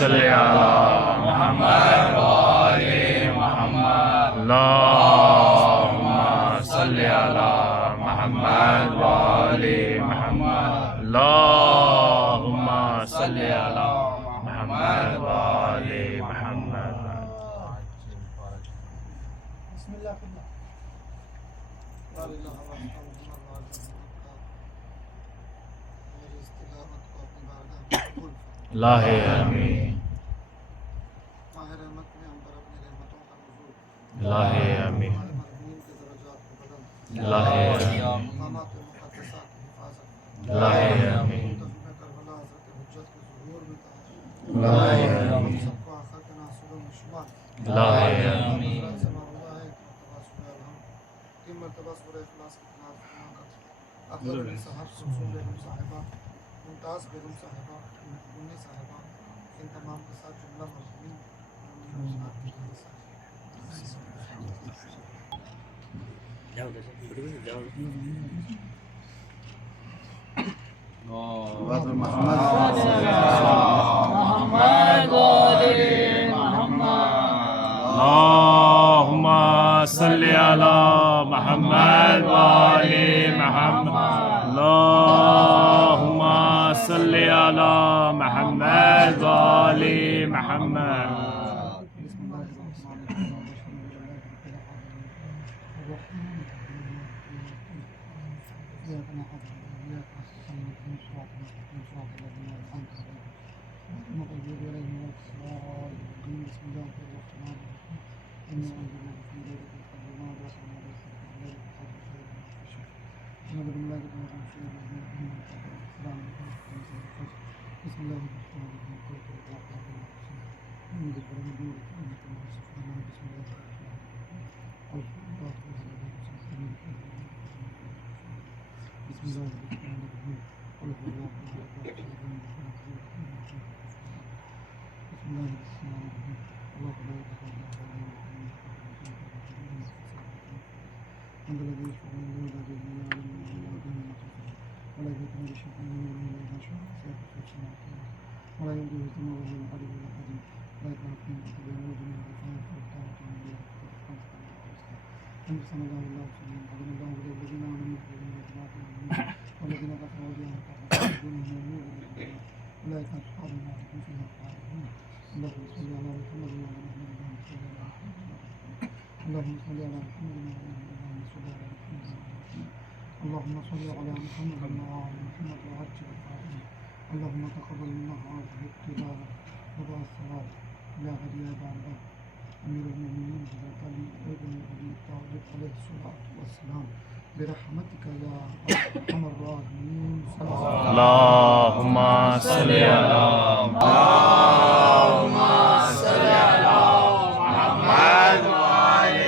صل علی محمد وآل محمد اللہم صل علی محمد وآل محمد اللہم صل علی محمد وآل محمد بسم اللہ اللہ آمین ماہ رحمت میں ہم پر اپنی رحمتوں کا نزول، اللہ آمین ہمارے مرحومین کے درجات کو بدل، اللہ آمین مقامات مقدسہ کی حفاظت، اللہ آمین منتظم کربلا حضرت حجت کے ظہور میں تاج، اللہ ہم آمین سب کو آخر کے ناصروں میں شمار، اللہ آمین حضرات سے معمولہ ہے کہ مرتبہ سورہ الحمد، 3 مرتبہ سورہ اخلاص کی تلاوت فرما کر اکبر بن صاحب کلثوم بیگم صاحبہ، ممتاز بیگم صاحبہ، منی صاحبہ، ان تمام کے ساتھ جملہ مرحومین اللہم صل علی محمد وآل محمد اللہم صل علی محمد وآل محمد بسم اللہ الرحمن الرحیم إياك نعبد وإياك نستعين اهدنا الصراط المستقيم صراط الذين أنعمت عليهم غير المغضوب عليهم ولا الضالين بسم الله الرحمن الرحيم إنا أنزلناه في ليلة القدر وما أدراك ما ليلة القدر ليلة القدر خير من ألف شهر نزل الملائكة والروح فيها بإذن ربهم من كل أمر سلام عليكم ورحمة الله وبركاته بسم الله الرحمن الرحيم قل هو الله أحد لم يلد ولم يولد ولم يكن له كفوا أحد بسم الله الرحمن الرحيم قل هو الله أحد لم يلد ولم يولد بسم الله الرحمن الرحيم قل هو الله أحد لم يلد ولم يولد بسم الله الرحمن الرحيم الله لا إله إلا هو الذي يشفع عنده إلا بإذنه يعلم ما بين أيديهم وما خلفهم ولا يحيطون بشيء من علمه إلا بما شاء وسع كرسيه السماوات والأرض ولا يؤوده حفظهما وهو العلي العظيم لا يعلم ما بين أيديهم وما خلفهم النبي صلى الله عليه وسلم قال الله للذين آمنوا يخرجون من الظلمات إلى النور والذين كفروا أولياءهم يخرجون من النور إلى الظلمات أولئك أصحاب النار هم فيها خالدون اللهم صل على محمد وعلى آل محمد اللهم صل على محمد اللهم صل على محمد وعلى محمد وعجل الفاتحة اللهم تقبل منا هذه التلاوة وبعث الثواب إلى هدي بعد أمير المؤمنين حضرت علي ابن أبي طالب عليه الصلاة والسلام برحمتك يا أرحم الراحمين اللہم صل علی اللہم صل علی محمد وآل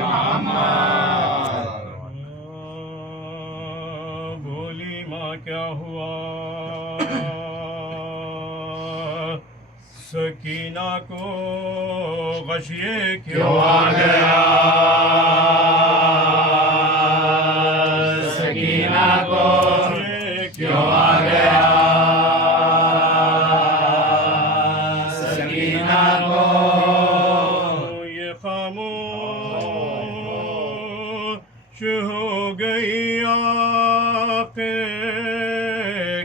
محمد بولی ماں کیا ہوا سکینہ کو غشیے کیوں آ گیا سکینہ کو کیوں آ گیا سکینہ کو یہ خاموش ہو گئی آنکھیں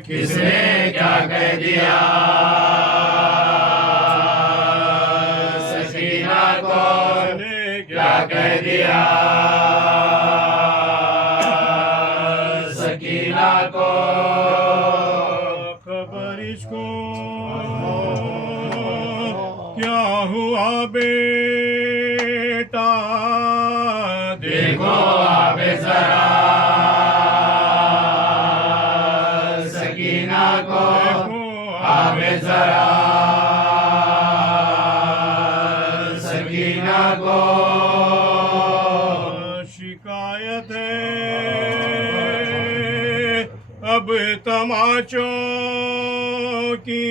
کس نے کیا کہہ دیا سکینہ کو کیا کہہ دیا سکینہ کو خبر اس کو کیا ہوا بیٹا دیکھو آپ ذرا سکینہ کو آپ ذرا سکینہ کو شکایت ہے اب تماچوں کی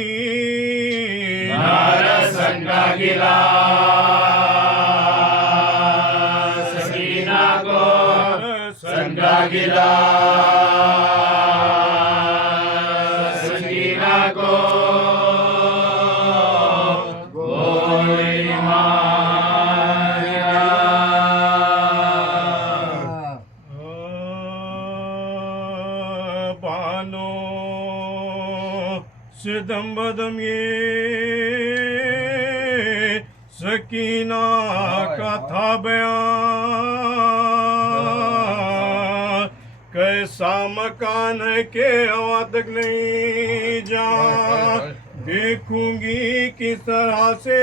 نارسن کا گلا سکینہ کو سن کا گلا سکینہ کو قدم یہ سکینہ کا تھا بیان کیسا مکان ہے کہ ہوا تک نہیں جان دیکھوں گی کس طرح سے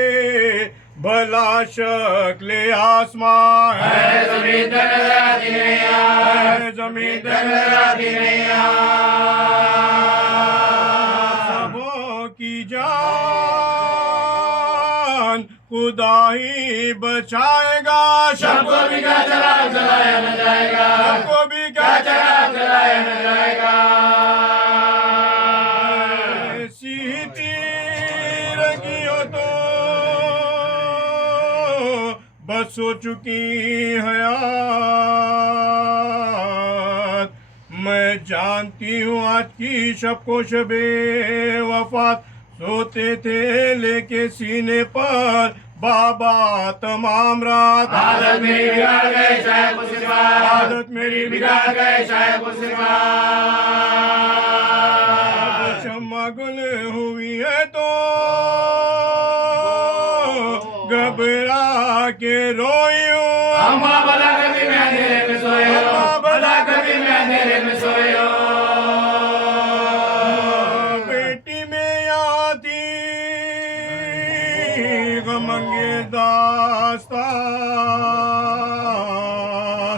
بھلا شکل آسمان ہے زمین تک نظر آتی نہیں ہے زمین تک نظر آتی نہیں سبوں کی جان خدا ہی بچائے گا شب کو بھی کیا چلایا نہ جائے گا شب کو بھی کیا چلایا نہ جائے گا ایسی تیرگیوں تو بس ہو چکی حیات میں جانتی ہوں آج کی شب کو شب وفات سوتے تھے لے کے سینے پر بابا تمام رات عادت میری بگاڑ گئے شاید مسلمان عادت میری بگاڑ گئے شاید مسلمان شمع گل ہوئی ہے تو گھبرا کے روئی ہوں اماں بلا کبھی میں اندھیرے میں سوئے ہو بلا کبھی میں اندھیرے میں سوئے ہو بیٹی میں آتی غم انگیز داستان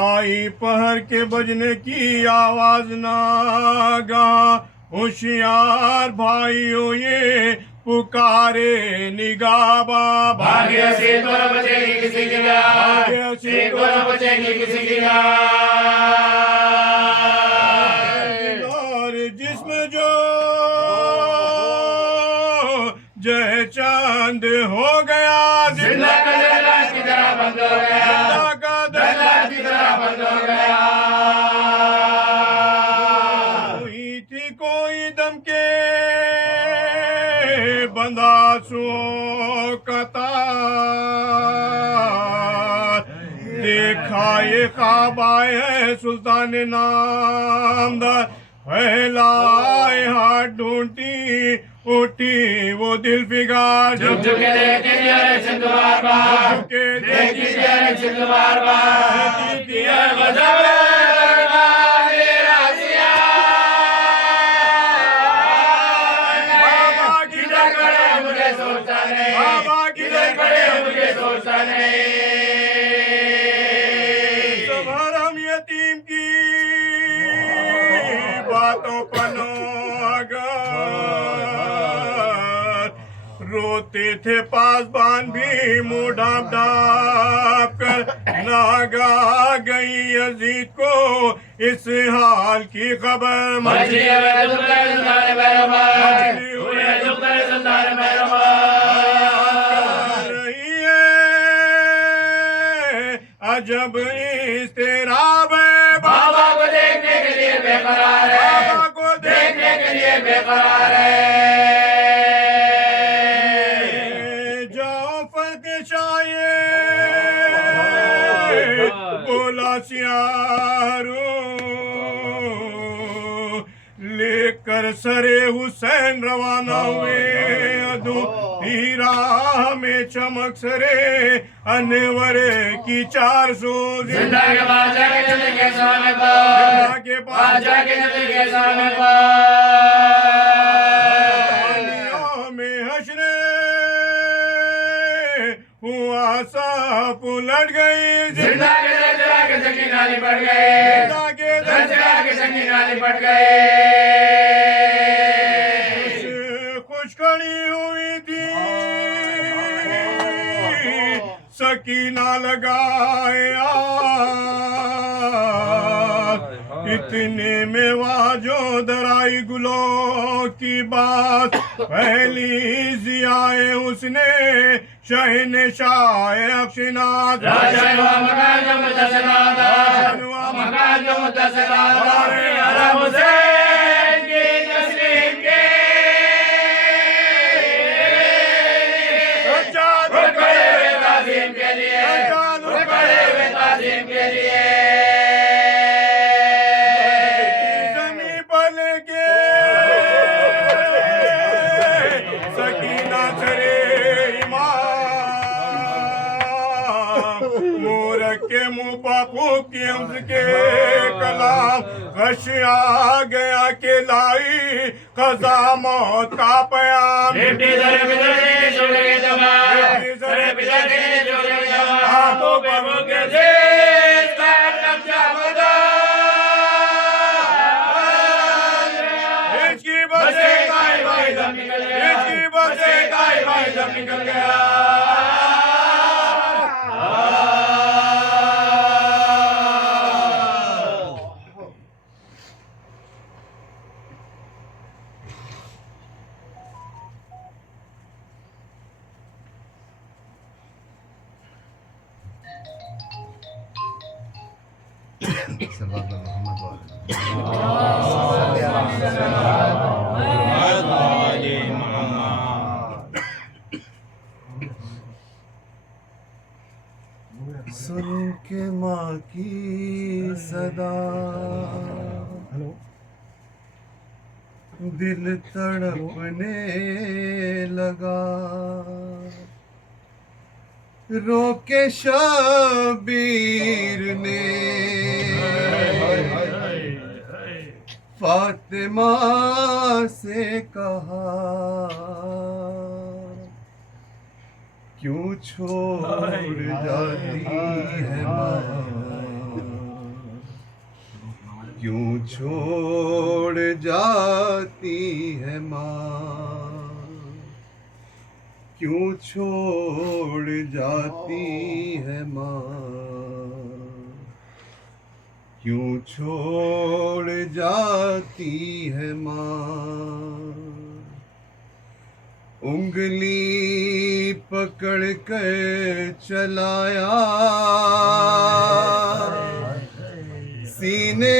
آئی پہر کے بجنے کی آواز ناگہاں ہوشیار بھائیوں یہ پکارے نگاہ بھاگے سے تو نہ بچے گی کسی کی جان بھاگے سے تو نہ بچے گی کسی کی جان اور جسم جو جہ چاند ہو گیا زندہ کا دلہ کی طرح بند ہو گیا زندہ کا دلہ کی طرح بند ہو گیا ہوئی تھی کوئی دم کے بندہ سو کا تار دیکھا یہ خواب آئے سلطان نامدار پھیلائے ہاتھ ڈھونڈتی اٹھی وہ دل فگار جھک جھکے دیکھتی ڈائریکشن کو بار بار دیکھتی ڈائریکشن کو بار بار دیکھتی ہے غضب ہم یتیم کی باتوں پر روتے تھے پاسبان بھی منہ ڈھانپ ڈھانپ کر ناگاہ گئی یزید کو اس حال کی خبر مچھلی ہوئے جھکتے سلطان مہربان ہوئے جھکتے سلطان مہربان رہی ہے عجب اضطراب ہے بابا کو دیکھنے کے لیے بے قرار ہے بابا کو دیکھنے کے لیے بے قرار ہے بولا سیارو لے کر سرے حسین روانہ ہوئے ادو راہ میں چمک سرے انور کی 400 زندہ کے بادشاہ کے نبی کے سامنے پر زندہ کے بادشاہ کے نبی کے سامنے پر میں حشر ہوا سب الٹ گئی زندہ کے زلزلہ کے سکینہ لپٹ گئے زندہ کے زلزلہ کے سکینہ لپٹ گئے خوش کھڑی ہوئی تھی سکینہ لگائے اتنے میں واجو درائی گلوں کی بات پہلی ضیائے اس نے شہنشاہ اخشناد راجنوا مکان جو متصلات راجنوا مکان جو متصلات عرب حسین کی تسلیم کے سجاد کھڑے ہوئے تعظیم کے لیے سجاد کھڑے ہوئے تعظیم کے لیے زمین پر لے کے के मुंह पापों की उसके कलाम गश आ गया के लाई खजा मौत का पयाम निकल गया सुन के माँ की सदा दिल तड़पने लगा रोके शबीर ने फातिमा से कहा क्यों छोड़ जाती है माँ क्यों छोड़ जाती है माँ क्यों छोड़ जाती है माँ क्यों छोड़ जाती है माँ उंगली पकड़ कर चलाया सीने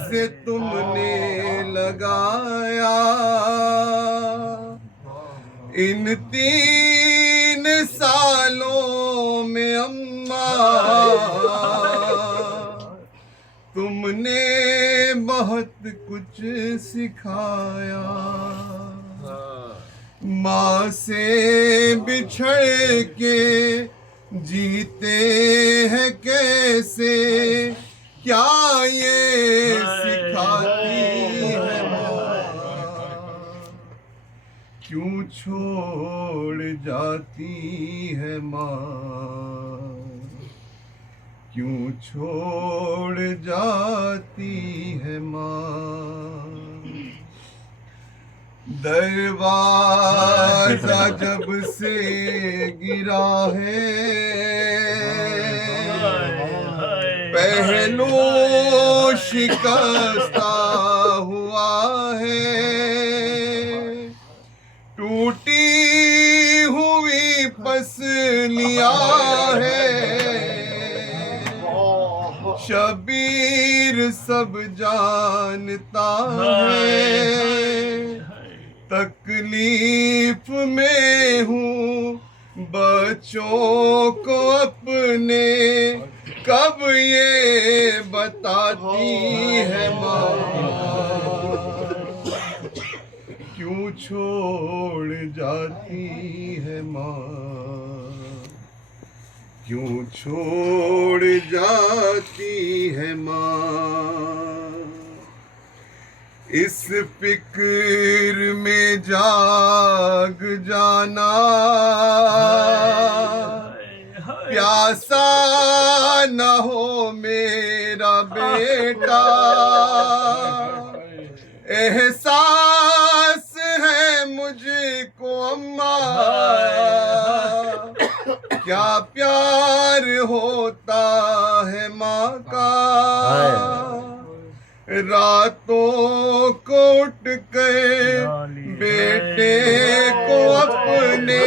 से तुमने लगाया इन 3 सालों में अम्मा तुमने बहुत कुछ सिखाया माँ से बिछड़ के जीते हैं कैसे क्या ये सिखाती है माँ क्यों छोड़ जाती है माँ क्यों छोड़ जाती है माँ दरवाजा जब से गिरा है पहलू शिकस्ता हुआ है टूटी हुई पसलियां है शबीर सब जानता है तकलीफ में हूँ बच्चों को अपने कब ये बताती है माँ क्यों छोड़ जाती है माँ क्यों छोड़ जाती है माँ इस फिक्र में जाग जाना प्यासा न हो मेरा बेटा एहसास है मुझको अम्मा क्या प्यार होता है माँ का रातों को उठ कर बेटे को अपने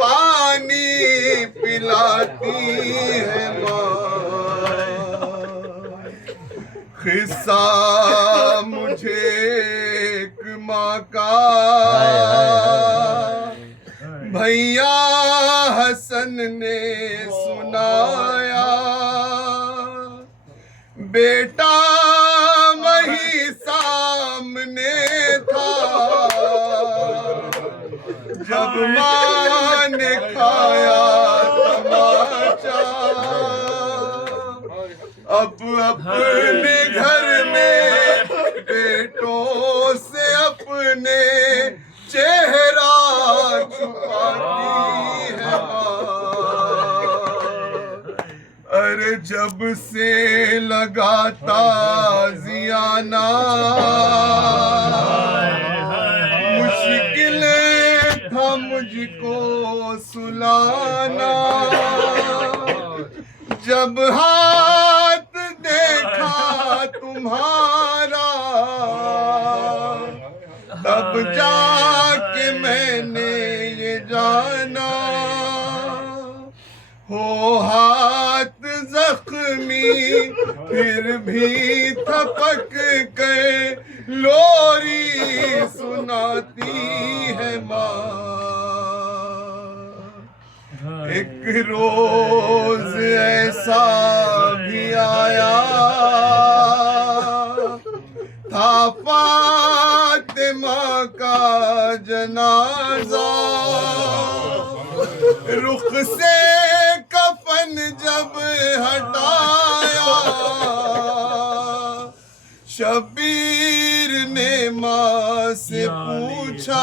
पानी पिलाती है माँ किस्सा मुझे एक माँ का भैया हसन ने सुनाया बेटा वही सामने था जब माँ ने खाया तमाचा پہنچا اب اپنے گھر میں بیٹوں سے اپنے چہرہ چھپاتی ہے ماں ارے جب سے لگاتا زیانہ مشکل تھا مجھ کو سلانا جب ہاتھ دیکھا تمہارا تب جا کے میں نے یہ جانا ہو ہاتھ زخمی پھر بھی تھپک کے لوری سناتی ہے ماں ایک روز ایسا بھی آیا تھا فاطمہ کا جنازہ رخ سے کفن جب ہٹایا شبیر نے ماں سے پوچھا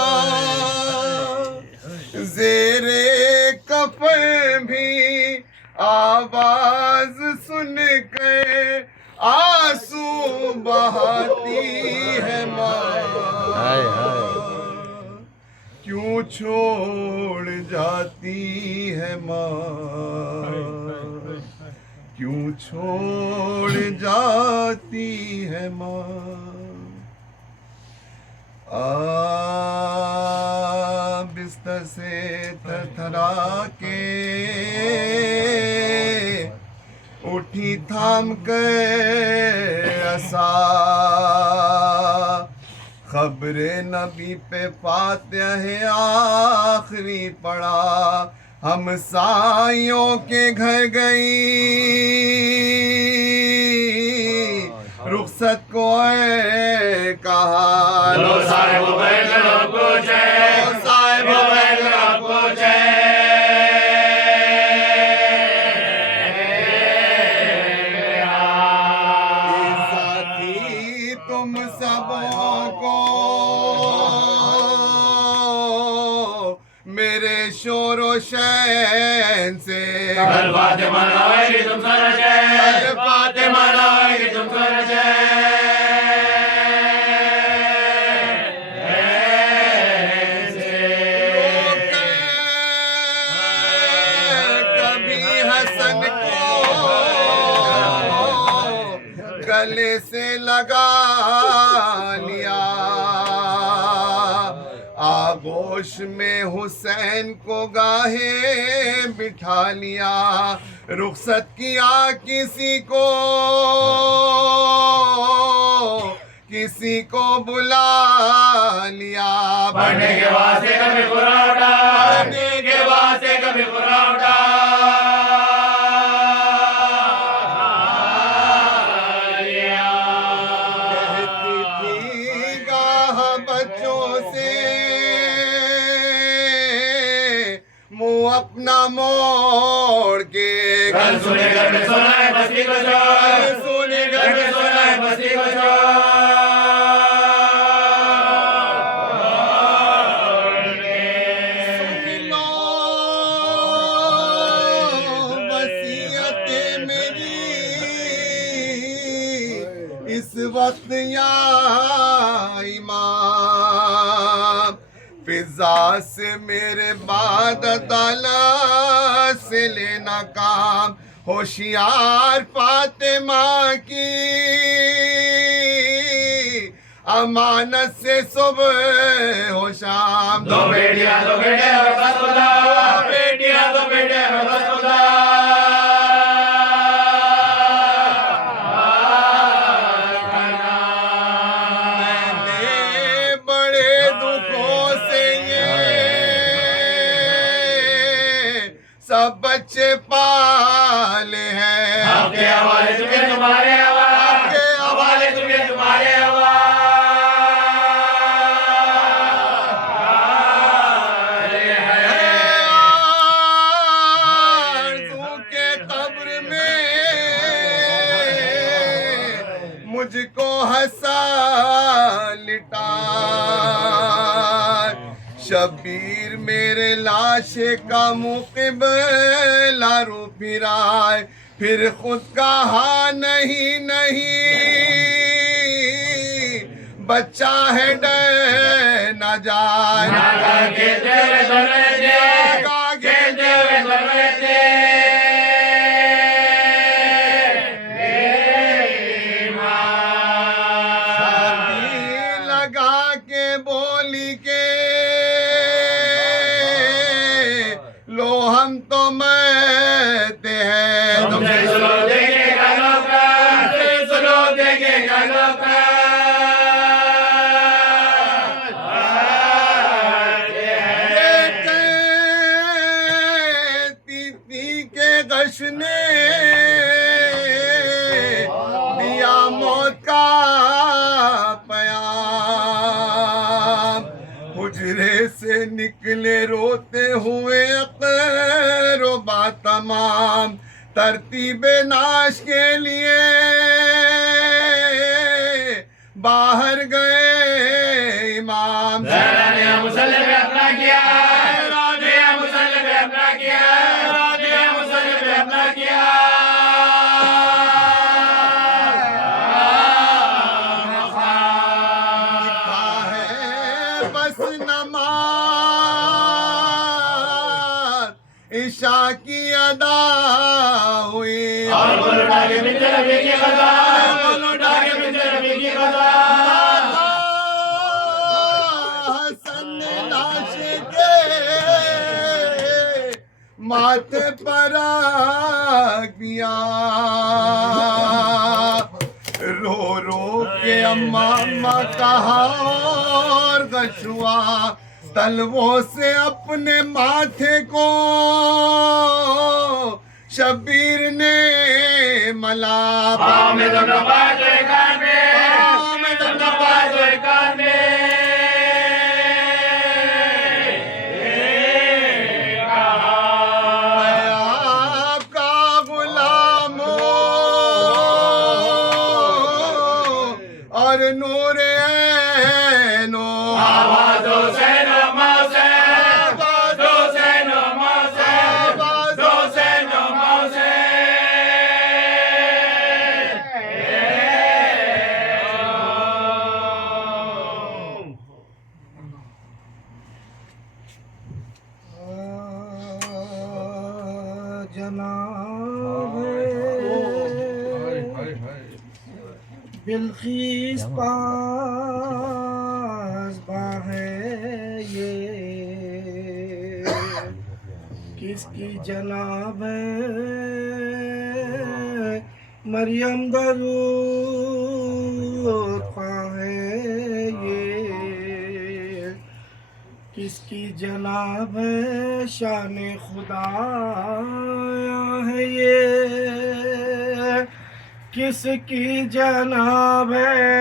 زیرے کفن بھی آواز سن کے آنسو بہاتی ہے ماں کیوں چھوڑ جاتی ہے ماں کیوں چھوڑ جاتی ہے ماں بستر سے تھرتھرا کے اٹھی تھام کے عصا خبر نبی پہ فاتحہ آخری پڑا ہمسایوں کے گھر گئی رخصت کو کہا لو صاحب بیٹھ لو پوچھے صاحب بیٹھ لو پوچھے ساتھی تم سبوں کو میرے شور و شین سے کل فاطمہ نوائے گی تم سر کل فاطمہ نوائے گی تم سر کبھی حسن کو گلے سے لگا لیا آغوش میں حسین کو گاہے بٹھا لیا رخصت کیا کسی کو بلا لیا پڑھنے کے واسطے کبھی قرآن اٹھا پڑھنے کے واسطے کبھی قرآن اٹھا کہتی تھی گاہ بچوں سے منہ اپنا موڑ کے کل سنے گھر میں سونا ہے بستی کو چھوڑ سونے گھر میں سونا ہے بستی کو چھوڑ اس وقت یا امام فضا سے میرے بعد عدالت سے لینا کام ہوشیار فاطمہ کی امانت سے صبح ہو شام دو بیٹیاں دو بیٹے اور بس خدا بیٹیاں دو بیٹے اور بس خدا سب بچے پالے ہیں آپ کے حوالے تمہیں تمہارے حوالے حوالے تمہیں تمہارے حوالے آرزو کے پیر میرے لاشے کا منہ قبلہ رو پھرائے پھر خود کہا نہیں بچہ ہے ڈر نہ جائے لگا کے بولی کے لو ہم تو مرتے ہیں تم سے سلو دیکھے گانوں کا سلو دیکھے گانوں کا غش نے دیا موت کا پیام حجرے سے نکلے روتے ہوئے اقربا تمام ترتیب ناش کے لیے باہر گئے امام مسلم نے اپنا کیا مسلم نے اپنا کیا بس نماز عشاء کی ادا ہوئی اور بولو ڈاکے بنت ربی کی غزا بولو ڈاکے بنت ربی کی غزا حسن نے لاشے کے ماتھے پر رکھ دیا رو رو کے اماں کہا اور غشوا تلووں سے اپنے ماتھے کو شبیر نے ملا پاؤں میں دم دبا دو کان میں پاؤں میں دم دبا دو کان میں آپ کا غلام اور نور عینو آواز حسین و موسیٰ آواز حسین و موسیٰ آواز حسین و موسیٰ جناب بلخیس پاسباں ہے یہ کس کی جناب ہے مریم درود خواں ہے یہ کس کی جناب ہے شان خدا ہے یہ کس کی جناب ہے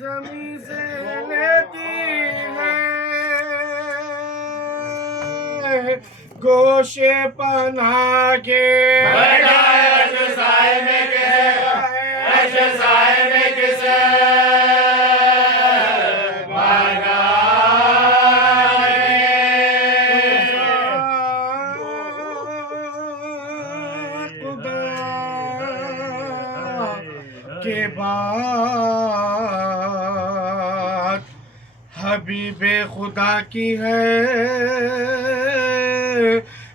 زمین سے لیتی ہے گوشے پناہ کے کے بعد حبیب خدا کی ہے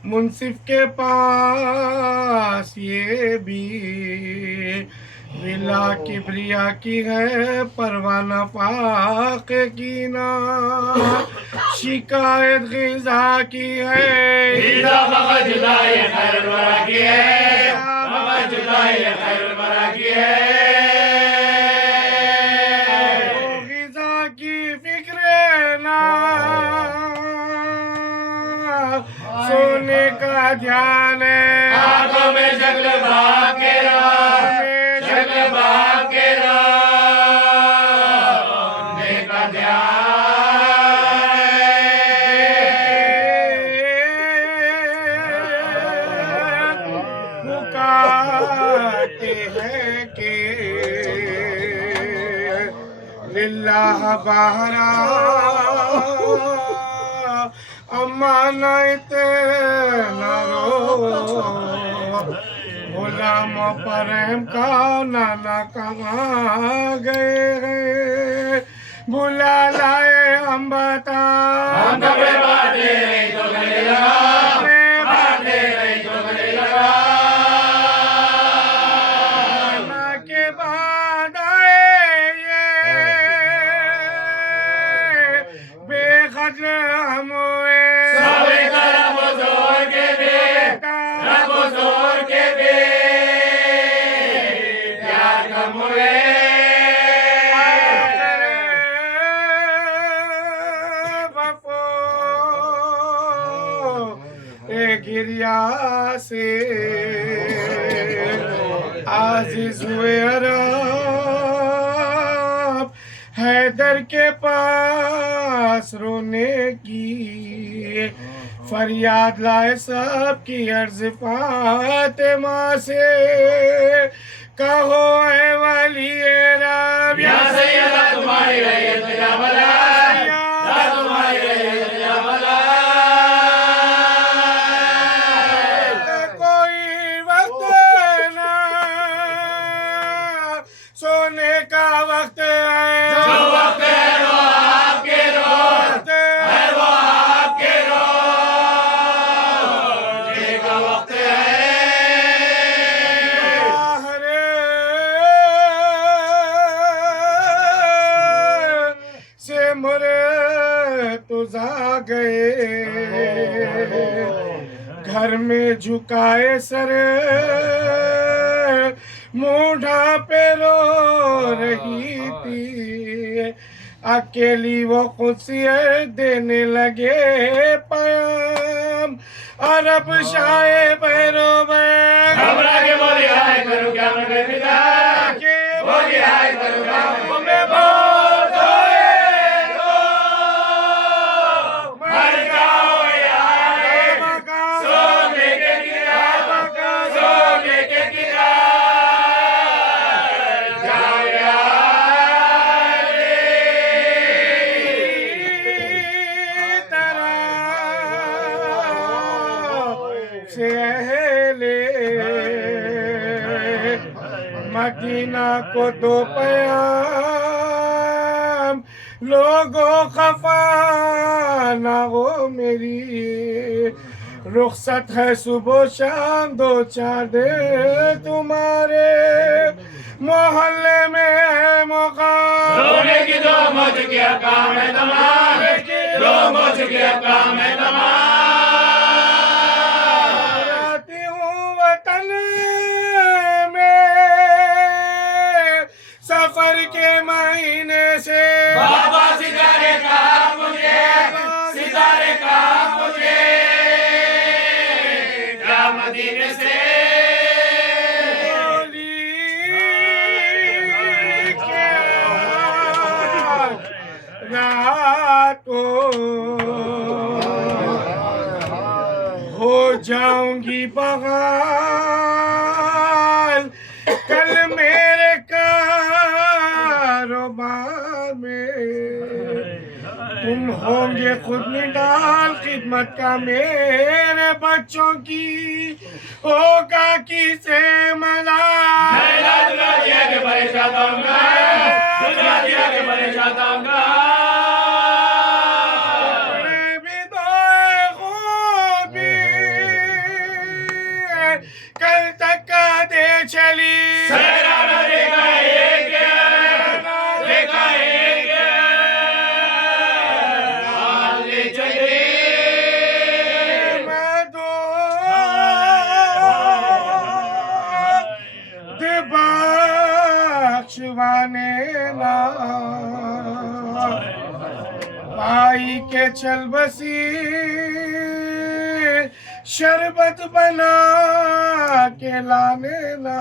منصف کے پاس یہ بھی ولا کبریا کی ہے پروانہ پاک کی نا شکایت غذا کی ہے جدائی خیر الورا کی ہے جدائی خیر الورا کی ہے غذا کی فکر نہ سونے کا دھیان ہے آنکھوں میں شکل باپ کے راہ شکل باپ کے راہ کا دھیان پکارتے ہیں کہ للہ بہرا امانت نہ رو غلام پرم کا نانا کہاں گئے ہیں بلا لائے ہم بتا ہم کپڑے باندھے رہی تو گلے لگا باندھے رہی تو گلے لگا نہ کے بعد آئے یہ بے خرچ ہم ہوئے سب رب و زور کے بے رب و زور کے بے پیار کم ہوئے گریا سے عزیز ہوئے عرب حیدر کے پاس رونے کی فریاد لائے سب کی عرض فاطمہ سے کہو اے ولی رب یا سیدہ تمہاری رعیت یا بلا یا تمہاری رعیت یا بلا کوئی وقت نہ سونے کا وقت ہے جو وقت ہے وہ آپ کے روز ہے وہ آپ کے روز کا وقت ہے سے مرتضیٰ گئے گھر میں جھکائے سر مونڈھا پہ رو رہی تھی اکیلی وہ خصیت دینے لگے پیام عرب شاہ بھیرو میں گھبرا کے بولی آئے کرو کیا میں بے فدا بولی آئے کرو کیا میں بہت ہوئے مر جاؤ یار سونے کے گرا سونے کے گرا جاؤ یار سے اہلِ مدینہ کو دو پیام لوگوں خفا نہ ہو میری رخصت ہے صبح و شام دو چار دن تمہارے محلے میں ہے مقام رونے کی دو مجھ کیا کام ہے تمام دو مجھ کیا کام ہے تمام آتی ہوں وطن میں سفر کے مہینے سے بابا ستارے کہا مجھے ستارے کہا مجھے کیا مدینے سے راتوں ہو جاؤں گی بغال کل میرے کاروبار میں تم ہوں گے خود نڈال خدمت کا میرے بچوں کی ہوگا کسے ملا دلہ دیا کے پریشان ہوں گا دلہ دیا کے پریشان ہوں گا بھی دوئے خوبی کل تک کا دے چلی سہرانا دیکھا ایک دیکھا ایک آل لے چلے میں دو بخشوانے نا پائی کے چل بسی شربت بنا کے لانے نا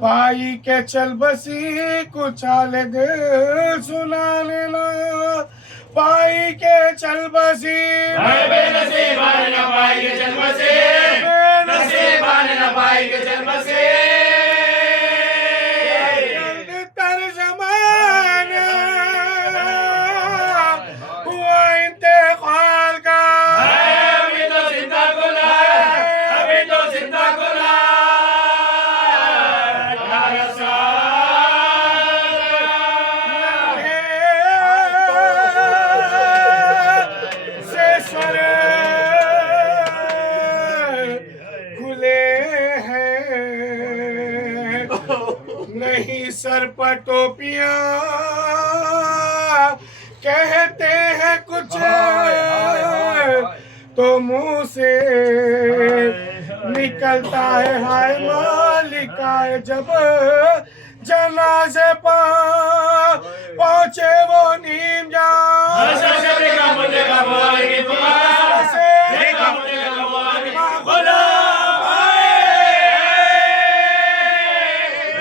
پائی کے چل بسی کچھ حال دل سنانے نا पाई के चल बसी हाय बेनसीब आने न पाई के चल बसे नसीब आने न पाई के चल बसे तर जमाना हुआ इंतकाल का अभी तो जिंदा गुला अभी तो जिंदा गुला से स्वर खुले हैं नहीं सर पर टोपियां कहते हैं कुछ तो मुंह से निकलता है हाय मालिका जब जनाजे पर पहुंचे वो नीम जान देखा मुझे का बोल की पुकार देखा मुझे का बोल की बोला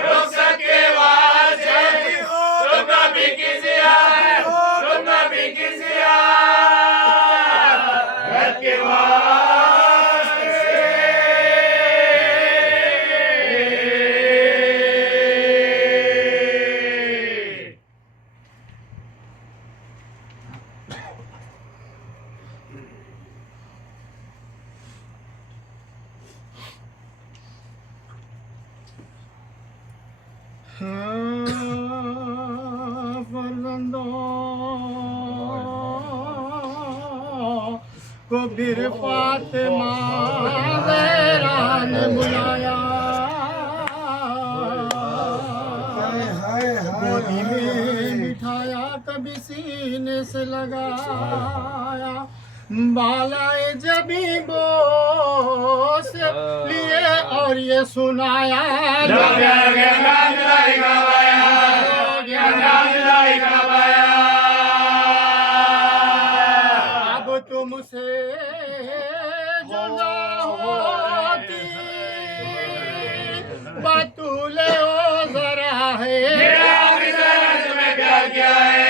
रोक सके वाजे रोकना भी किसिया रोकना भी किसिया घर के को फिर फातिमा ज़हरा ने बुलाया गोदी में बिठाया कभी सीने से लगाया बालाए जबी बोस लिए और ये सुनाया अब तुमसे जुदा होती बतूले ओ जरा है तुम्हें प्यार किया है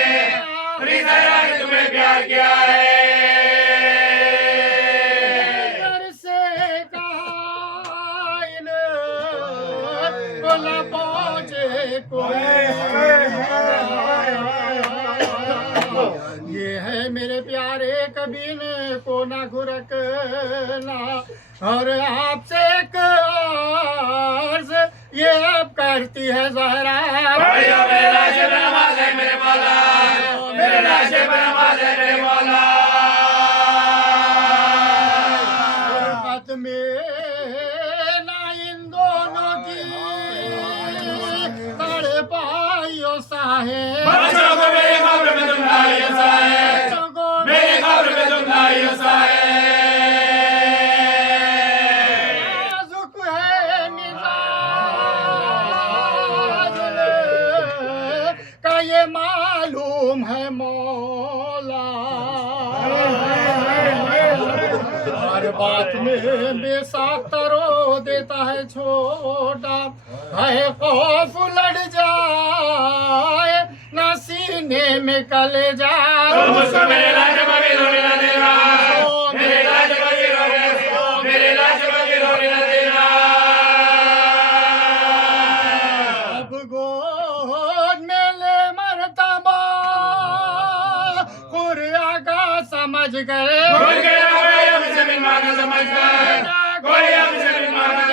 तुम्हें प्यार किया है घर से कहा इन को न पहुंचे कोई ये है मेरे प्यारे कभी ने को ना घुरकना और आपसे एक अर्ज़ ये अब करती है ज़हरा भाइयों मेरे लाशे पे नमाज है मेरे मौला मेरे लाशे पे नमाज है मेरे मौला गुरबत में ना इन दोनों की तड़े पाइयो साहे बच्चों को मेरे कब्र में तुम लाइयो साए मेरे कब्र में तुम लाइयो साए नाजुक है मिजाज का ये मालूम है मौला हर बात में बेसाख्त रो देता है छोटा है खौफ लड़ जाए ना सीने में कले जाए मुझको मेरे लाशे पर भी रोने न देना मेरे लाशे पर भी रोने मेरे लाशे पर भी रोने न देना अब गोद में ले मर्तबा खुरिया का समझ गए कोई कह रहा है अब जमीन मांगा समझ कर कोई अब जमीन मांगा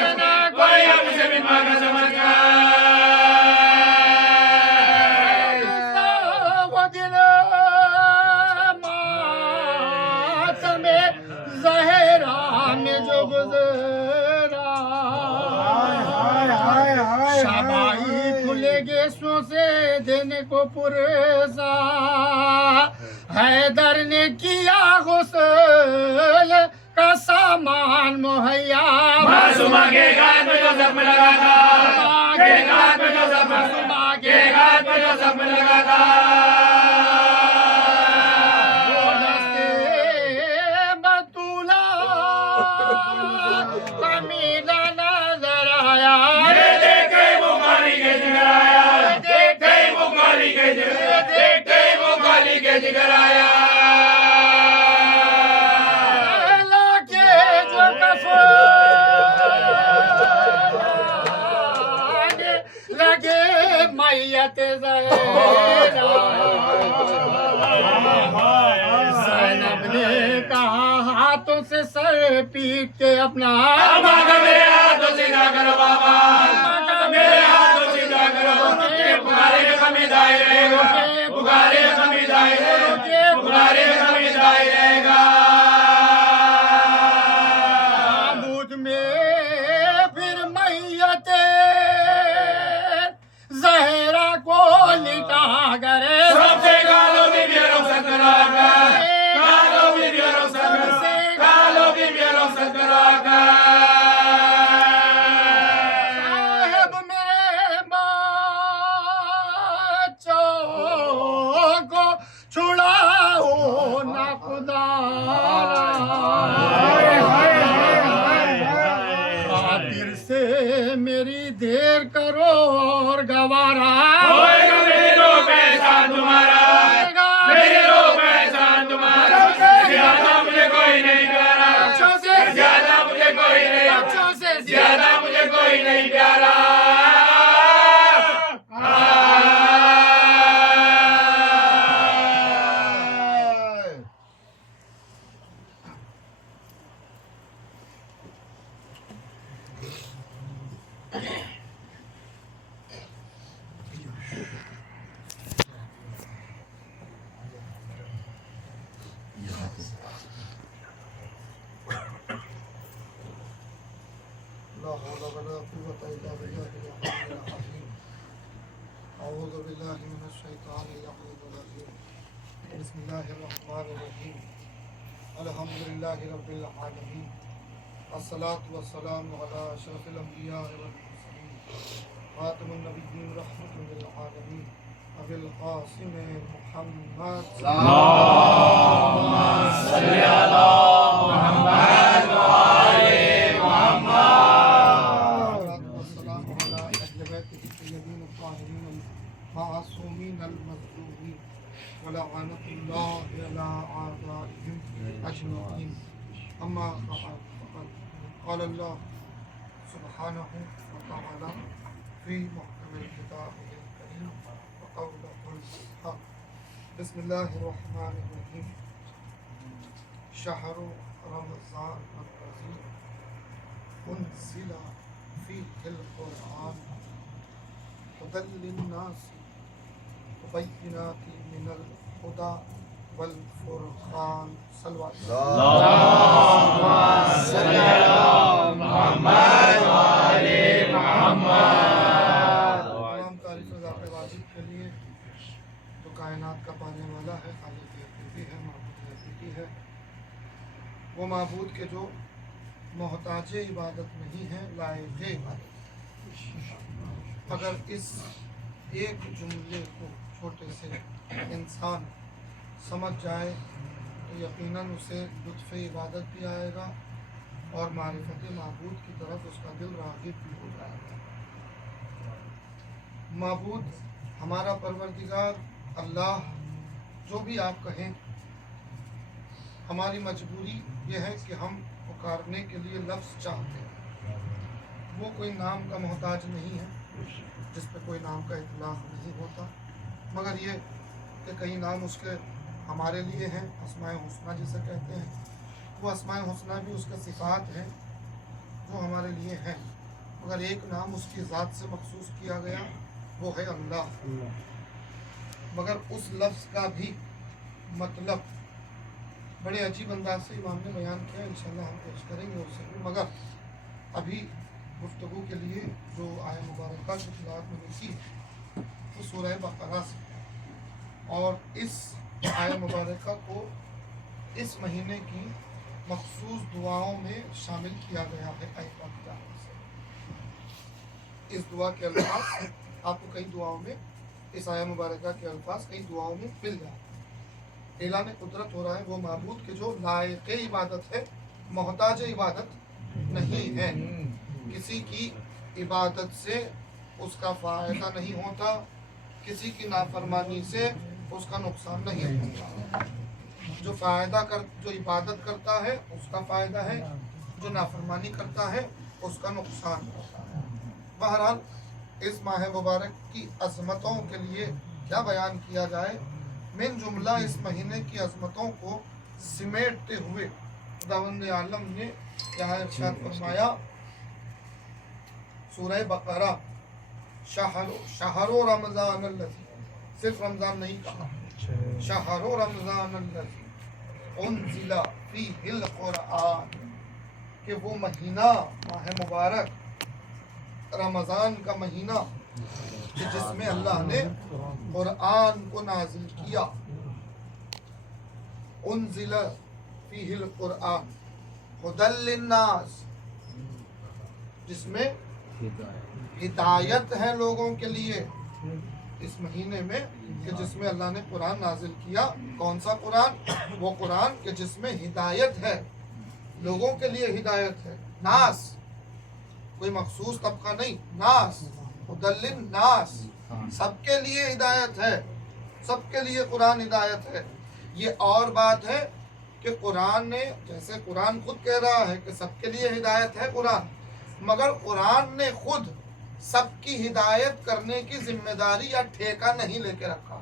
कोई अब जमीन मांगा समझ कर वो दिन मातम ज़हरा में जो गुज़रा शाबाई खुले गेसों से देने को पुरसा हैदर ने किया गुस्ल का सामान मुहैया मासूमा के घाट में जो जख्म लगा था के घाट में जो जख्म लगा था बतूला कमीना नजर आया देखे मुखारी के जिगराया देखे मुखारी के जिगराया देखे मुखारी वाली के जिगर आया के जो कफन लगे मैयत ज़ैनब ने कहा हाथों से सर पीट के अपना मेरे हाथों सीधा करो बाबा मेरे हाथों सीधा करो पुकारे खमीदाई रहेगा पुकारे खमीदाई पुकारे खमीदाई रहेगा मुझ में फिर मैयत ज़हरा को लिटा करे सबसे कालो भी मेरो सकराका कालो भी मेरो सकराका कालो भी मेरो सकराका साहब मेरे बच्चों को छुड़ाओ ना खुदा खातिर से मेरी देर करो और गवारा होएगा मेरे रोग का एहसान तुम्हारा मेरे रोग का एहसान तुम्हारा ज्यादा मुझे कोई नहीं प्यारा ज्यादा मुझे कोई नहीं ज्यादा मुझे कोई नहीं प्यारा لا حول ولا قوة إلا بالله العلي العظيم أعوذ بالله من الشيطان اللعين الرجيم بسم الله الرحمن الرحيم الحمد لله رب العالمين الصلاة والسلام على أشرف الأنبياء والمرسلين خاتم النبيين رحمة للعالمين أبي القاسم محمد اللهم صل على محمد وآل محمد والسلام على أهل بيته الطيبين الطاهرين المعصومين المظلومين ولعنة الله على أعدائهم أجمعين أما بعد فقد قال الله سبحانه وتعالى في محكم كتابه الكريم وقوله الحق بسم الله الرحمن الرحيم شهر رمضان الذي أنزل فيه القرآن هدى للناس وبينات من الهدى والفرقان صلوا على اللهم صل على محمد وآل محمد تمام تعریف ذات واجب کے لیے جو کائنات کا پالنے والا ہے خالق حقیقی ہے معبود حقیقی ہے وہ معبود کے جو محتاج عبادت نہیں ہے لائق عبادت اگر اس ایک جملے کو چھوٹے سے انسان سمجھ جائے تو یقیناً اسے لطف عبادت بھی آئے گا اور معرفت معبود کی طرف اس کا دل راغب بھی ہو جائے گا معبود ہمارا پروردگار اللہ جو بھی آپ کہیں ہماری مجبوری یہ ہے کہ ہم پکارنے کے لیے لفظ چاہتے ہیں وہ کوئی نام کا محتاج نہیں ہے جس پہ کوئی نام کا اطلاق نہیں ہوتا مگر یہ کہ کئی نام اس کے ہمارے لیے ہیں اسماء حسنہ جسے کہتے ہیں وہ اسماء حسنہ بھی اس کے صفات ہیں جو ہمارے لیے ہیں مگر ایک نام اس کی ذات سے مخصوص کیا گیا وہ ہے اللہ مگر اس لفظ کا بھی مطلب بڑے عجیب انداز سے امام نے بیان کیا انشاءاللہ ہم پیش کریں گے اس سے مگر ابھی گفتگو کے لیے جو آیہ مبارکہ کی تلاوت میں لکھی وہ سورہ بقرہ سے اور اس آیہ مبارکہ کو اس مہینے کی مخصوص دعاؤں میں شامل کیا گیا ہے آیت کی سے اس دعا کے الفاظ آپ کو کئی دعاؤں میں اس آیہ مبارکہ کے الفاظ کئی دعاؤں میں مل جاتے ہیں اعلان قدرت ہو رہا ہے وہ معبود کے جو لائق عبادت ہے محتاج عبادت نہیں ہے کسی کی عبادت سے اس کا فائدہ نہیں ہوتا کسی کی نافرمانی سے اس کا نقصان نہیں ہوتا. جو عبادت کرتا ہے اس کا فائدہ ہے, جو نافرمانی کرتا ہے اس کا نقصان ہوتا ہے. بہرحال اس ماہ مبارک کی عظمتوں کے لیے کیا بیان کیا جائے. من جملہ اس مہینے کی عظمتوں کو سمیٹتے ہوئے خداوند عالم نے یہاں ارشاد فرمایا سورہ بقرہ شہر رمضان الذی, صرف رمضان نہیں کہا, شہر رمضان الذی انزل فیہ القرآن, کہ وہ مہینہ ماہ مبارک رمضان کا مہینہ کہ جس میں اللہ نے قرآن کو نازل کیا. انزل فیہ القرآن ھدی للناس, جس میں ہدایت ہے لوگوں کے لیے, اس مہینے میں کہ جس میں اللہ نے قرآن نازل کیا. کون سا قرآن؟ وہ قرآن کہ جس میں ہدایت ہے, لوگوں کے لیے ہدایت ہے. ناس, کوئی مخصوص طبقہ نہیں, ناس ھدی للناس, سب کے لیے ہدایت ہے, سب کے لیے قرآن ہدایت ہے. یہ اور بات ہے کہ قرآن نے, جیسے قرآن خود کہہ رہا ہے کہ سب کے لیے ہدایت ہے قرآن, مگر قرآن نے خود سب کی ہدایت کرنے کی ذمہ داری یا ٹھیکہ نہیں لے کے رکھا ہے.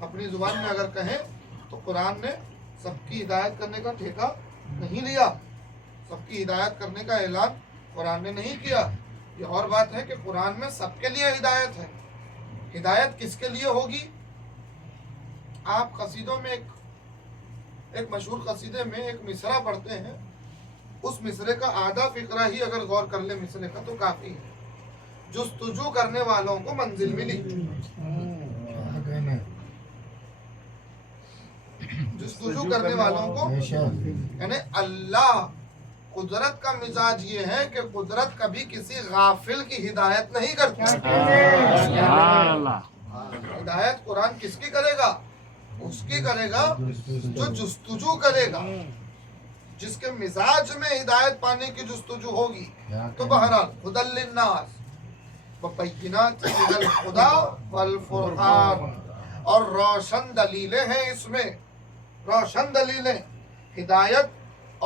اپنی زبان میں اگر کہیں تو قرآن نے سب کی ہدایت کرنے کا ٹھیکہ نہیں لیا, سب کی ہدایت کرنے کا اعلان قرآن نے نہیں کیا. یہ اور بات ہے کہ قرآن میں سب کے لیے ہدایت ہے. ہدایت کس کے لیے ہوگی؟ آپ قصیدوں میں ایک مشہور قصیدے میں ایک مصرع پڑھتے ہیں, اس مصرے کا آدھا فقرہ ہی اگر غور کر لیں مصرے کا تو کافی ہے. جستجو کرنے والوں کو منزل ملی, جستجو کرنے والوں کو, یعنی اللہ قدرت کا مزاج یہ ہے کہ قدرت کبھی کسی غافل کی ہدایت نہیں کرتی. ہدایت قرآن کس کی کرے گا؟ اس کی کرے گا جو جستجو کرے گا, جس کے مزاج میں ہدایت پانے کی جستجو ہوگی. تو بہرحال ھدی للناس وبینات من الہدی والفرقان, اور روشن دلیلیں ہیں اس میں, روشن دلیلیں ہدایت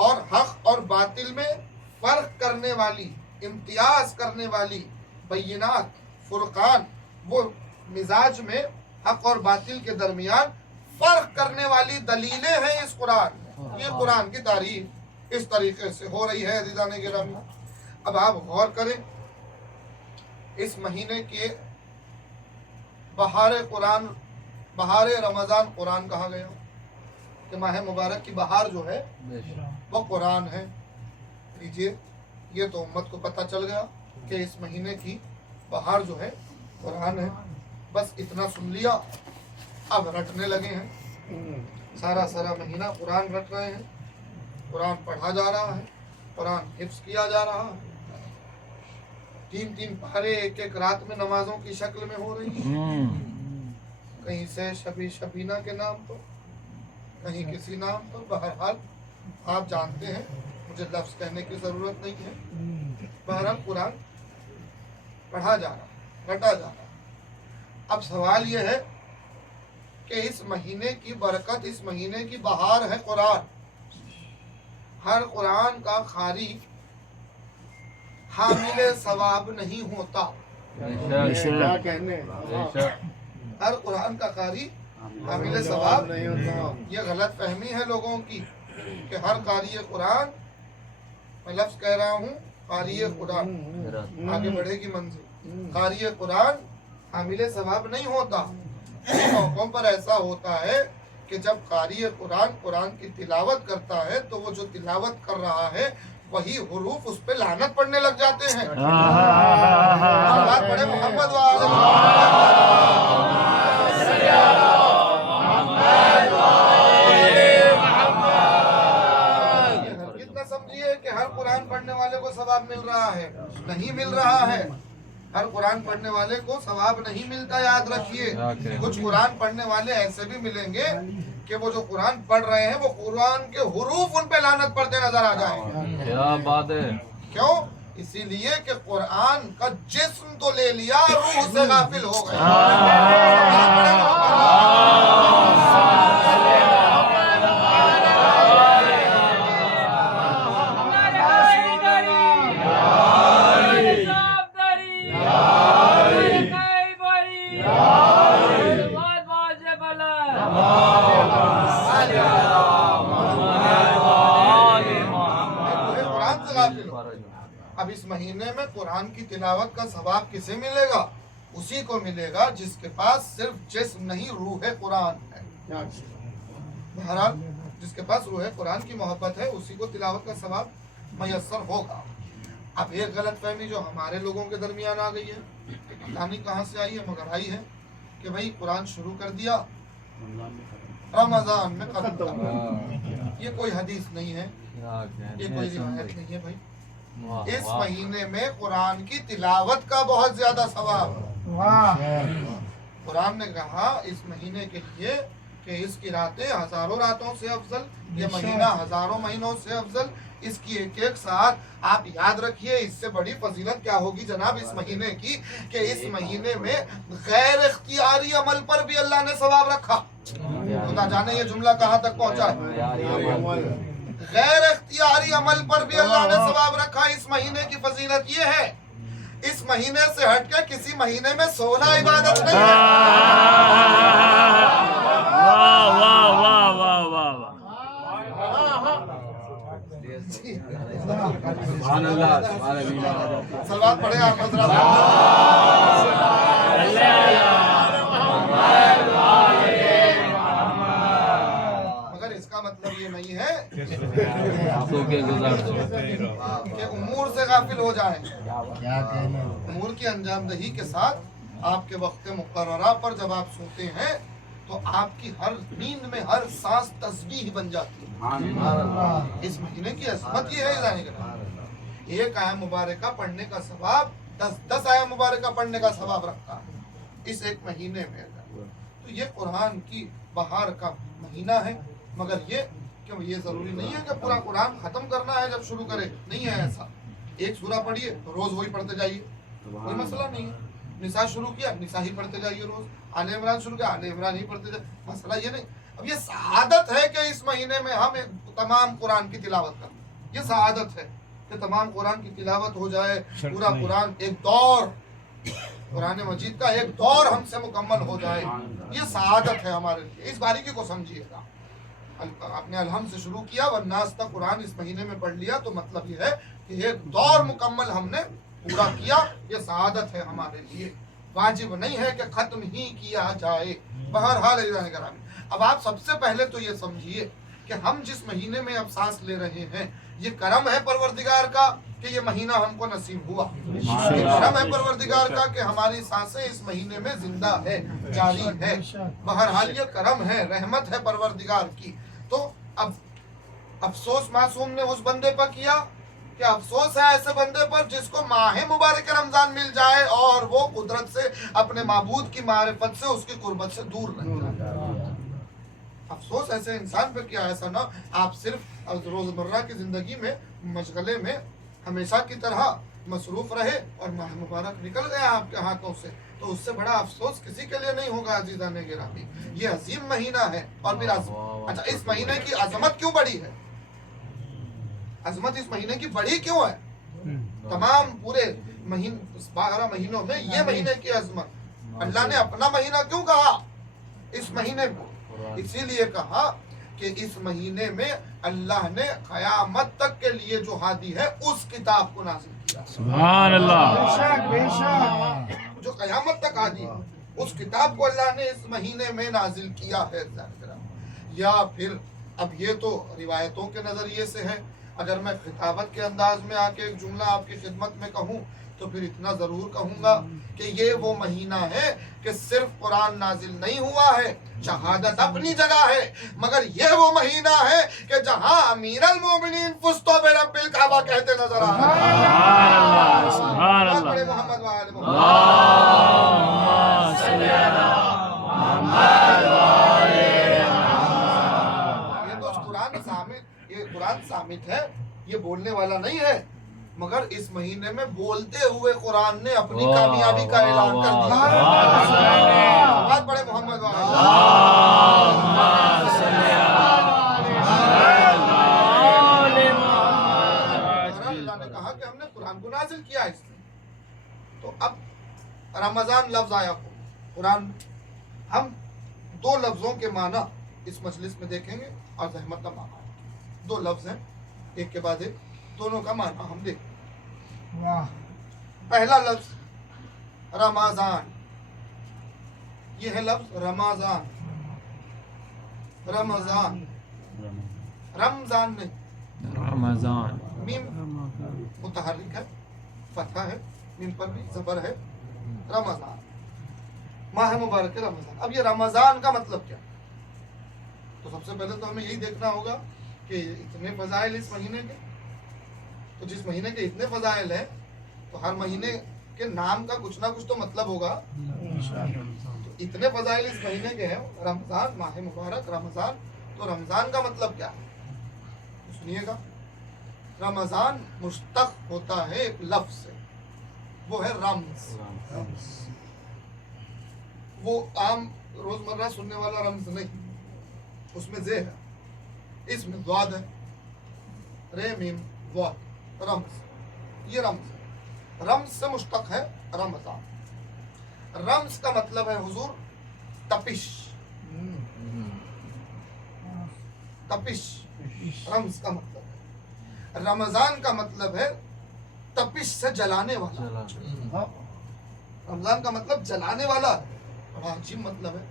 اور حق اور باطل میں فرق کرنے والی, امتیاز کرنے والی. بینات, فرقان, وہ مزاج میں حق اور باطل کے درمیان فرق کرنے والی دلیلیں ہیں اس قرآن میں. یہ قرآن کی تعریف اس طریقے سے ہو رہی ہے عزیزان گرامی. اب آپ غور کریں, اس مہینے کے بہار قرآن, بہار رمضان قرآن کہا گیا کہ ماہ مبارک کی بہار جو ہے وہ قرآن ہے. لیجئے, یہ تو امت کو پتہ چل گیا کہ اس مہینے کی بہار جو ہے قرآن ہے. بس اتنا سن لیا, اب رٹنے لگے ہیں. سارا مہینہ قرآن رٹ رہے ہیں, قرآن پڑھا جا رہا ہے, قرآن حفظ کیا جا رہا ہے. 3 پارے ایک رات میں نمازوں کی شکل میں ہو رہی ہے. کہیں سے شبینہ کے نام پر, کہیں کسی نام پر. بہرحال آپ جانتے ہیں, مجھے لفظ کہنے کی ضرورت نہیں ہے. بہرحال قرآن پڑھا جا رہا, رٹا جا رہا. اب سوال یہ ہے کہ اس مہینے کی برکت, اس مہینے کی بہار ہے قرآن. ہر قرآن کا قاری حامل ثواب نہیں ہوتا. ہر قرآن کا قاری حامل ثواب نہیں ہوتا. یہ غلط فہمی ہے لوگوں کی کہ ہر قاری قرآن, میں لفظ کہہ رہا ہوں, قاری قرآن, آگے بڑھے گی منزل. قاری قرآن حامل ثواب نہیں ہوتا. موقعوں پر ایسا ہوتا ہے کہ جب قاری قرآن کی تلاوت کرتا ہے تو وہ جو تلاوت کر رہا ہے وہی حروف اس پہ لعنت پڑھنے لگ جاتے ہیں. اللہ پڑھے محمد ہرگز نہ سمجھیے کہ ہر قرآن پڑھنے والے کو ثواب مل رہا ہے, نہیں مل رہا ہے. ہر قرآن پڑھنے والے کو ثواب نہیں ملتا, یاد رکھیے. کچھ قرآن پڑھنے والے ایسے بھی ملیں گے کہ وہ جو قرآن پڑھ رہے ہیں وہ قرآن کے حروف ان پہ لعنت پڑھتے نظر آ جائیں. کیا بات ہے. کیوں؟ اسی لیے کہ قرآن کا جسم تو لے لیا، روح سے غافل ہو گئے۔ قرآن سے غافل ہو۔ اب اس مہینے میں قرآن کی تلاوت کا ثواب کسے ملے گا؟ اسی کو ملے گا جس کے پاس صرف جسم نہیں روح قرآن ہے۔ بہرحال جس کے پاس روح قرآن کی محبت ہے اسی کو تلاوت کا ثواب میسر ہوگا۔ اب ایک غلط فہمی جو ہمارے لوگوں کے درمیان آ گئی ہے، پتہ نہیں کہاں سے آئی ہے مگر آئی ہے، کہ بھائی قرآن شروع کر دیا رمضان میں ختم کر دیا۔ یہ کوئی حدیث نہیں ہے، یہ کوئی روایت نہیں ہے بھائی۔ اس مہینے میں قرآن کی تلاوت کا بہت زیادہ ثواب ہے۔ قرآن نے کہا اس مہینے کے لیے کہ اس کی راتیں ہزاروں راتوں سے افضل، یہ مہینہ ہزاروں مہینوں سے افضل، اس کی ایک ایک ساتھ آپ یاد رکھیے اس سے بڑی فضیلت کیا ہوگی جناب اس مہینے کی، کہ اس مہینے میں غیر اختیاری عمل پر بھی اللہ نے ثواب رکھا۔ خدا جانے یہ جملہ کہاں تک پہنچا ہے۔ غیر اختیاری عمل پر بھی اللہ نے ثواب رکھا۔ اس مہینے کی فضیلت یہ ہے، اس مہینے سے ہٹ کے کسی مہینے میں سونا عبادت نہیں ہے۔ سلوات پڑھے آپ حضرات۔ مگر اس کا مطلب یہ نہیں ہے کہ امور سے غافل ہو جائیں۔ امور کی انجام دہی کے ساتھ آپ کے وقت مقررہ پر جب آپ سوتے ہیں تو آپ کی ہر نیند میں ہر سانس تسبیح بن جاتی ہے۔ اس مہینے کی عظمت یہ ہے جانے کا، ایک آیت مبارکہ پڑھنے کا ثواب 10 آیت مبارکہ پڑھنے کا ثواب رکھتا ہے اس ایک مہینے میں۔ تو یہ قرآن کی بہار کا مہینہ ہے، مگر یہ ضروری نہیں ہے کہ پورا قرآن ختم کرنا ہے جب شروع کرے، نہیں ہے ایسا۔ ایک سورہ پڑھیے روز وہی پڑھتے جائیے، کوئی مسئلہ نہیں ہے۔ نساء شروع کیا نساء ہی پڑھتے جائیے روز، آل عمران شروع کیا آل عمران ہی پڑھتے جائیے، مسئلہ یہ نہیں۔ اب یہ سعادت ہے کہ اس مہینے میں ہم تمام قرآن کی تلاوت کریں، یہ سعادت ہے کہ تمام قرآن کی تلاوت ہو جائے، پورا قرآن ایک دور، قرآن مجید کا ایک دور ہم سے مکمل ہو جائے، یہ سعادت ہے ہمارے لیے۔ اس باریکی کو سمجھیے گا۔ آپ نے الحمد سے شروع کیا والناس تک قرآن اس مہینے میں پڑھ لیا تو مطلب یہ ہے کہ ایک دور مکمل ہم نے پورا کیا، یہ سعادت ہے ہمارے لیے۔ واجب نہیں ہے کہ ختم ہی کیا جائے۔ بہرحال عزیزان گرامی، اب آپ سب سے پہلے تو یہ سمجھیے کہ ہم جس مہینے میں اب سانس لے رہے ہیں یہ کرم ہے پروردگار کا کہ یہ مہینہ ہم کو نصیب ہوا، یہ کرم ہے پروردگار کا کہ ہماری سانسیں اس مہینے میں زندہ ہے، جاری ہے۔ بہرحال یہ کرم ہے، رحمت ہے پروردگار کی۔ تو اب افسوس معصوم نے اس بندے پر کیا کہ افسوس ہے ایسے بندے پر جس کو ماہ مبارک رمضان مل جائے اور وہ قدرت سے اپنے معبود کی معرفت سے اس کی قربت سے دور رہ جائے۔ افسوس ایسے انسان پہ کیا، ایسا نہ آپ صرف روزمرہ کی زندگی میں مشغلے میں ہمیشہ کی طرح مصروف رہے اور ماہ مبارک نکل گیا آپ کے ہاتھوں سے، تو اس سے بڑا افسوس کسی کے لیے نہیں ہوگا عزیزان گرامی۔ یہ عظیم مہینہ ہے اور پھر اچھا اس مہینے کی عظمت کیوں بڑی ہے؟ عظمت اس مہینے کی بڑی کیوں ہے؟ تمام پورے 12 مہینوں میں یہ مہینے کی عظمت اللہ نے اپنا مہینہ کیوں کہا اس مہینے کو؟ اسی لیے کہا کہ اس مہینے میں اللہ نے قیامت تک کے لیے جو ہادی ہے اس کتاب کو نازل کیا۔ سبحان اللہ۔ جو قیامت تک ہادی ہے اس کتاب کو اللہ نے اس مہینے میں نازل کیا ہے۔ یا پھر اب یہ تو روایتوں کے نظریے سے ہے، اگر میں خطابت کے انداز میں آ کے ایک جملہ آپ کی خدمت میں کہوں تو پھر اتنا ضرور کہوں گا کہ یہ وہ مہینہ ہے کہ صرف قرآن نازل نہیں ہوا ہے، شہادت اپنی جگہ ہے، مگر یہ وہ مہینہ ہے کہ جہاں امیر المومنین فزت برب الکعبہ کہتے نظر آ رہے ہیں۔ سبحان اللہ۔ بڑے محمد وآل محمد۔ اللہم صلی علی محمد وآل یہ تو قرآن صامت ہے، یہ بولنے والا نہیں ہے، मगर इस महीने में बोलते हुए कुरान ने अपनी कामयाबी का ऐलान कर दिया। बात बड़े मोहम्मद अल्लाह ने कहा कि हमने कुरान को नाजिल किया इसमें। तो अब रमजान लफ्ज आया कुरान, हम दो लफ्जों के माना इस मजलिस में देखेंगे और रहमत का माना। दो लफ्ज हैं, एक के बाद एक, दोनों का माना हम देखेंगे। पहला लफ्ज रमजान, ये है लफ्ज रमजान। रमजान, रमजान नहीं, रमजान मीम मुतहर्रिक है, फतहा है, मीम पर भी जबर है। रमजान, माह मुबारक रमजान। अब ये रमजान का मतलब क्या? तो सबसे पहले तो हमें यही देखना होगा कि इतने फजाइल इस महीने के, तो जिस महीने के इतने फजाइल है तो हर महीने के नाम का कुछ ना कुछ तो मतलब होगा। तो इतने फजाइल इस महीने के हैं, रमजान, माह मुबारक रमजान। तो रमजान का मतलब क्या है? तो सुनिएगा, रमजान मुश्तक होता है एक लफ्ज से, वो है रम्ज। वो आम रोजमर्रा सुनने वाला रम्ज नहीं, उसमें जे है, इसमें द्वाद है, रे मीम द्वाद, रम्ज। ये रम्ज, रम्ज से मुश्तक है रमजान। रम्ज का मतलब है हुजूर तपिश, तपिश रम्ज का मतलब है। रमजान का मतलब है तपिश से जलाने वाला। रमजान का मतलब जलाने वाला है, बड़ा अजीब मतलब है।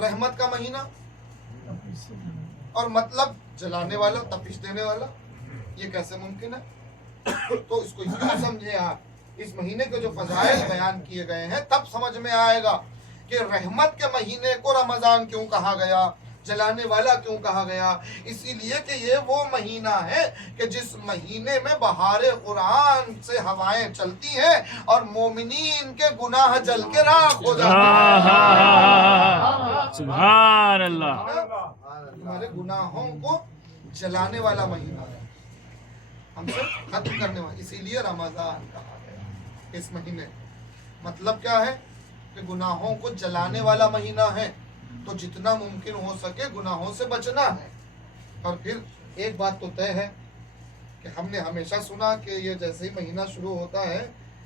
रहमत का महीना और मतलब जलाने वाला, तपिश देने वाला, ये कैसे मुमकिन है? तो इसको यूं समझे आप, इस महीने के जो फजाइल बयान किए गए हैं तब समझ में आएगा कि रहमत के महीने को रमजान क्यों कहा गया, जलाने वाला क्यों कहा गया। इसीलिए कि ये वो महीना है कि जिस महीने में बहारे कुरान से हवाएं चलती हैं और मोमिनीन के गुनाह जल के राख हो जाते हैं। सुभान अल्लाह। हमारे गुनाहों को जलाने वाला महीना है, हमसे खत्म करने वाला, इसीलिए रमजान कहा गया। इस महीने मतलब क्या है कि गुनाहों को जलाने वाला महीना है, तो जितना मुमकिन हो सके गुनाहों से बचना है। और फिर एक बात तो तय है कि हमने हमेशा सुना कि ये जैसे ही महीना शुरू होता है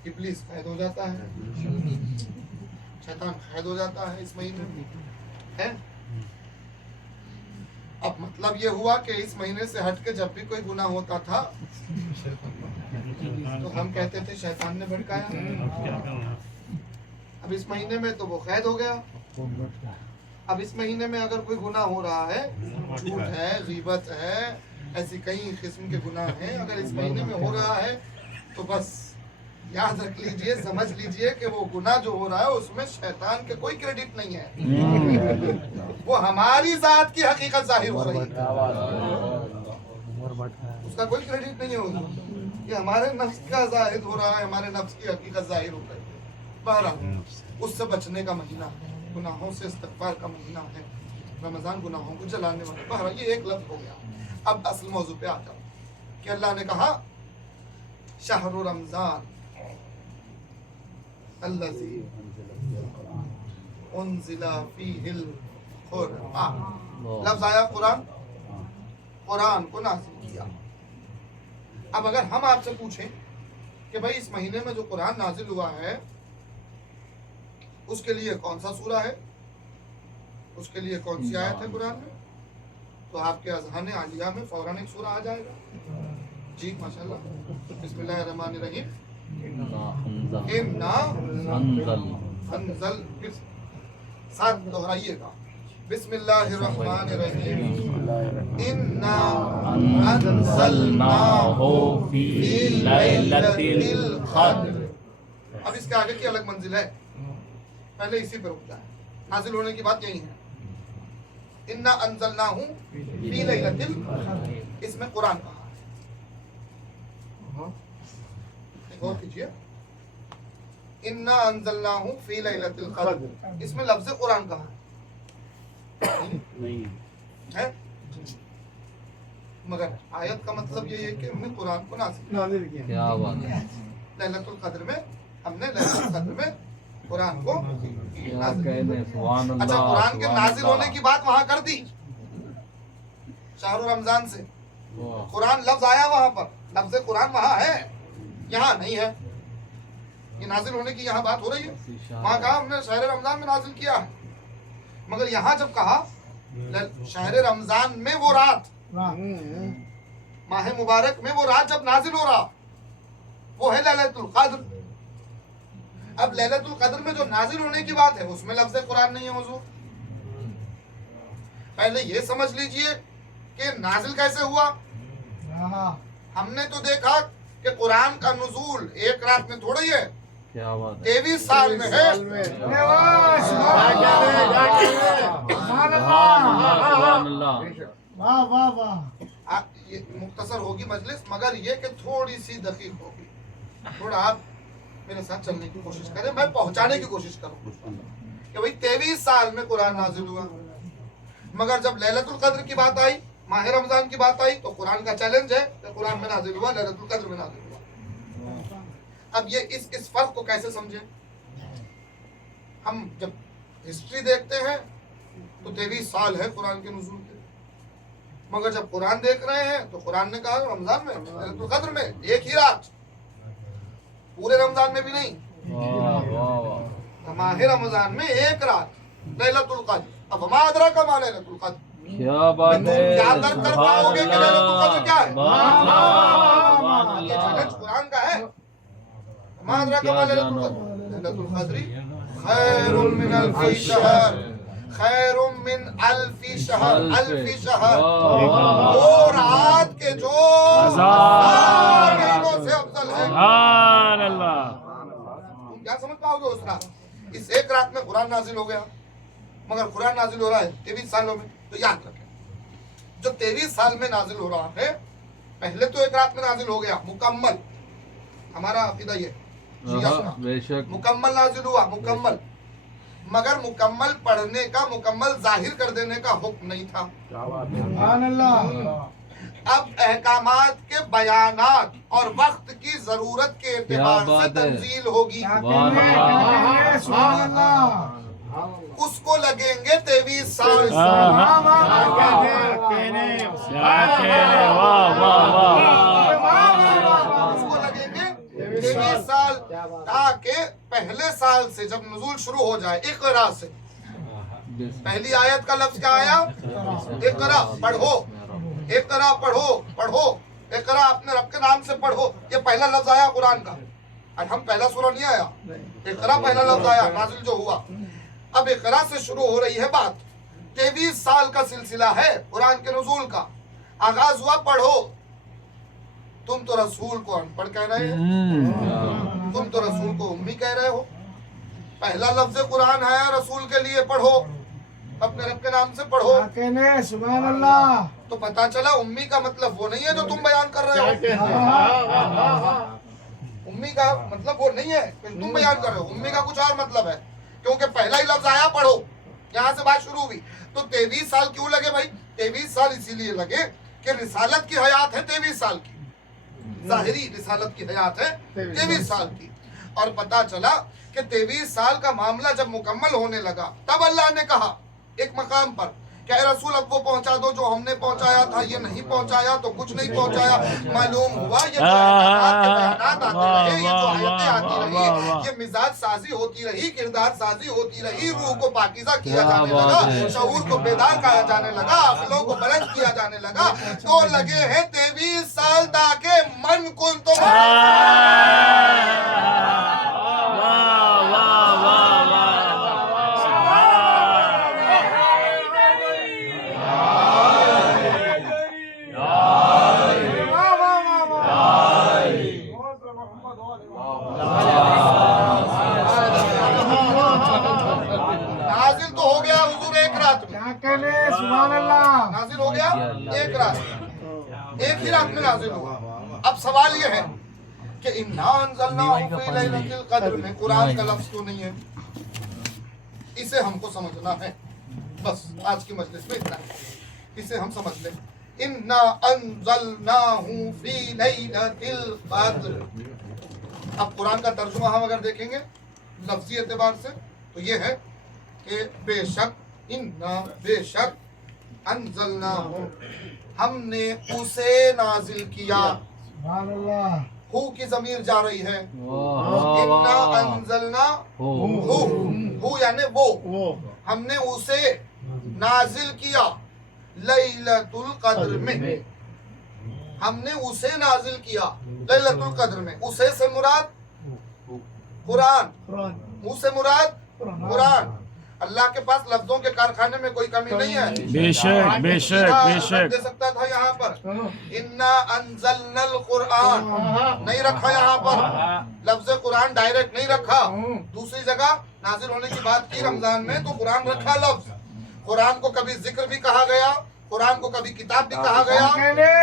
इब्लीस कैद हो जाता है, शैतान कैद हो जाता है इस महीने में, है। अब मतलब ये हुआ कि इस महीने से हट के जब भी कोई गुनाह होता था तो हम कहते थे शैतान ने भड़काया। अब इस महीने में तो वो कैद हो गया। अब इस महीने में अगर कोई गुनाह हो रहा है, झूठ है, गीबत है, ऐसी कई किस्म के गुनाह हैं, अगर इस महीने में हो रहा है तो बस याद रख लीजिए, समझ लीजिए कि वो गुनाह जो हो रहा है उसमें शैतान के कोई क्रेडिट नहीं है, वो हमारी जात की हकीकत जाहिर हो रही है, उसका कोई क्रेडिट नहीं है उसमें, ये हमारे नफ्स का जाहिर हो रहा है, हमारे नफ्स की हकीकत जाहिर हो रही है। बहरहाल उससे बचने का महीना है, गुनाहों से इस्तिग़फ़ार का महीना है, रमजान गुनाहों को जलाने वाला। बहरहाल ये एक लफ्ज़ हो गया। अब असल मौजू पे आ जाओ कि अल्लाह ने कहा शहरु रमजान अल्लज़ी उन्ज़िला फ़ीहिल क़ुरआन। लफ्ज़ आया कुरान, कुरान को नाज़िल किया। अब अगर हम आपसे पूछें कि भाई इस महीने में जो कुरान नाज़िल हुआ है उसके लिए कौन सा सूरा है, उसके लिए कौन सी आयत है कुरान में, तो आपके अज़हान आलिया में फौरन एक सूरा आ जाएगा। जी माशाल्लाह। बिस्मिल्लाहिर्रहमानिर्रहीम। इन्ना अंज़ल, साथ दोहराइएगा, बिस्मिल्लाहिर्रहमानिर्रहीम। इन्ना अंज़लनाहु फी लैलतिल क़द्र। अब इसके आगे की अलग मंजिल है, पहले इसी पर रुकता है, नाजिल होने की बात यही है। इन्ना अंज़लनाहु फी लैलतिल क़द्र, इसमें कुरान कहा है। गौर कीजिए, इन्ना अंज़लनाहु फी लैलतिल क़द्र, इसमें लफ्ज़ कुरान कहा है, नहीं है? मगर आयत का मतलब ये है कि हमने कुरान को नाज़िल नाज़िल किया। क्या बात है, लैलतुल कद्र में हमने लैलतुल कद्र में कुरान को क्या नाज़िल कहने, किया। सुभान अच्छा, अल्लाह, कुरान के सुभान नाजिल होने अल्लाह। की बात वहां कर दी शाहरुर रमजान से, वाह, कुरान लफ्ज आया वहां पर, लफ्ज कुरान वहां है, यहाँ नहीं है। ये नाजिल होने की यहाँ बात हो रही है। वहां कहा हमने शहर रमजान में नाजिल किया है, मगर यहाँ जब कहा शहर रमजान में वो रात, माह मुबारक में वो रात जब नाजिल हो रहा, वो है लैलतुल कद्र। अब लैलतुल कद्र में जो नाजिल होने की बात है उसमें लफ्ज कुरान नहीं है हुजूर। पहले ये समझ लीजिए कि नाजिल कैसे हुआ। हमने तो देखा कि कुरान का नुज़ूल एक रात में थोड़ी है, क्या बात है, 23 साल में है। सुभान अल्लाह, वाह वाह वाह। ये मुख्तसर होगी मजलिस, मगर ये कि थोड़ी सी दकीक होगी। थोड़ा आप मेरे साथ चलने की कोशिश करें, मैं पहुंचाने की कोशिश करूं कि भाई 23 साल में कुरान नाजिल हुआ, मगर जब लैलतुल कद्र की बात आई, माह रमजान की बात आई, तो कुरान का चैलेंज है कि कुरान में नाजिल हुआ, लैलतुल कद्र में नाजिल हुआ। अब ये इस फर्क को कैसे समझें? हम जब हिस्ट्री देखते हैं तो 23 साल है कुरान के नुज़ूल के, मगर जब कुरान देख रहे हैं तो कुरान ने कहा रमजान में, लैलतुल कद्र में, एक ही रात, पूरे रमजान में भी नहीं, वाह वाह वाह, माह रमजान में एक रात लैलतुल कद्र। अब मा अदराका मा लैलतुल कद्र, क्या बात तुम है, क्या दर्द कर पाओगे कि लैलतुल कद्र क्या है? सुभान अल्लाह, ये चैलेंज कुरान का है। मा अदराका मा लैलतुल कद्र, लैलतुल कद्री खैरुम मिन अल्फी शहर, खैरुम मिन अल्फी शहर, अल्फी शहर, वो रात के जो हजार महीनों से अफजल है। तुम क्या समझ पाओगे उस रात? इस एक रात में कुरान नाजिल हो गया, मगर कुरान नाजिल हो रहा है 23 सालों में। तो याद रखें, जो 23 साल में नाजिल हो रहा है, पहले तो एक रात में नाजिल हो गया मुकम्मल, हमारा अकीदा ये बेशक, मुकम्मल नाजिल हुआ, मुकम्मल, मगर मुकम्मल पढ़ने का, मुकम्मल जाहिर कर देने का हुक्म नहीं था। सुभान अल्लाह। अब अहकामात के बयानात और वक्त की जरूरत के एतबार से बात है। तंजील होगी, सुभान अल्लाह। उसको लगेंगे 23 साल। उसको लगेंगे 23 साल, ताकि पहले साल से जब नुज़ूल शुरू हो जाए, इक़रा से, पहली आयत का लफ्ज क्या आया? इक़रा, पढ़ो, इक़रा पढ़ो, पढ़ो, इक़रा अपने रब के नाम से पढ़ो, ये पहला लफ्ज आया कुरान का। और हम पहला सूरा नहीं आया, इक़रा पहला लफ्ज आया नाज़िल जो हुआ। अब इक़रा से शुरू हो रही है बात, 23 साल का सिलसिला है कुरान के नुज़ूल का। आगाज हुआ पढ़ो, तुम तो रसूल को अनपढ़ कह रहे हो, तुम तो रसूल को उम्मी कह रहे हो। पहला लफ्ज कुरान है रसूल के लिए, पढ़ो, अपने रब के नाम से पढ़ो। सुभान अल्लाह। तो पता चला उम्मी का मतलब वो नहीं है जो तुम बयान कर रहे हो। उम्मी का मतलब वो नहीं है जो तुम बयान कर रहे हो, उम्मी का कुछ और मतलब है, क्योंकि पहला ही लफ्ज आया पढ़ो, यहाँ से बात शुरू हुई। तो 23 साल क्यों लगे भाई? 23 साल इसीलिए लगे कि रिसालत की हयात है 23 साल की, जाहिरी रिसालत की हयात है 23 साल की। और पता चला कि 23 साल का मामला जब मुकम्मल होने लगा, तब अल्लाह ने कहा एक मकाम पर कि रसूल अब वो पहुंचा दो जो हमने पहुंचाया था, ये नहीं पहुंचाया तो कुछ नहीं पहुंचाया। मालूम हुआ ये जो बयानात आते रहे, ये जो आयतें आती रही, ये मिजाज साजी होती रही, किरदार साजी होती रही, रूह को पाकीज़ा किया जाने लगा, शऊर को बेदार किया जाने लगा, अक्लों को बुलंद किया जाने लगा। तो लगे हैं 23 साल ताकि मन कुल तो नाजिल तो हो गया हुजूर एक रात में, सुभान अल्लाह। नाजिल हो गया एक रात, एक ही रात में नाजिल हुआ। अब सवाल ये है कि इन्ना अंज़लनाहु फी लैलतिल क़द्र में कुरान का लफ्ज तो नहीं है, इसे हमको समझना है। बस आज की मजलिस में इतना है, इसे हम समझ लें इन्ना अंज़लनाहु फी लैलतिल क़द्र। अब कुरान का तर्जुमा हम अगर देखेंगे लफ्जी एतबार से तो ये है कि बेशक इन्ना बेशक अंज़लनाहु हमने उसे नाजिल किया। सुभान अल्लाह। हु की ज़मीर जा रही है। वाह इन्ना अंज़लना हो हु यानी वो हमने उसे नाजिल किया लैलतुल क़द्र में। हमने उसे नाजिल किया लैलतुल क़द्र में। उसे से मुराद कुरान, मुँह से मुराद कुरान। अल्लाह के पास लफ्जों के कारखाने में कोई कमी नहीं है। बेशक बेशक बेशक दे सकता था यहाँ पर इन्ना अंज़लनल कुरान नहीं रखा, यहाँ पर लफ्ज कुरान डायरेक्ट नहीं रखा। दूसरी जगह नाजिल होने की बात की रमजान में तो कुरान रखा लफ्ज। कुरान को कभी जिक्र भी कहा गया, कुरान को कभी किताब भी कहा गया।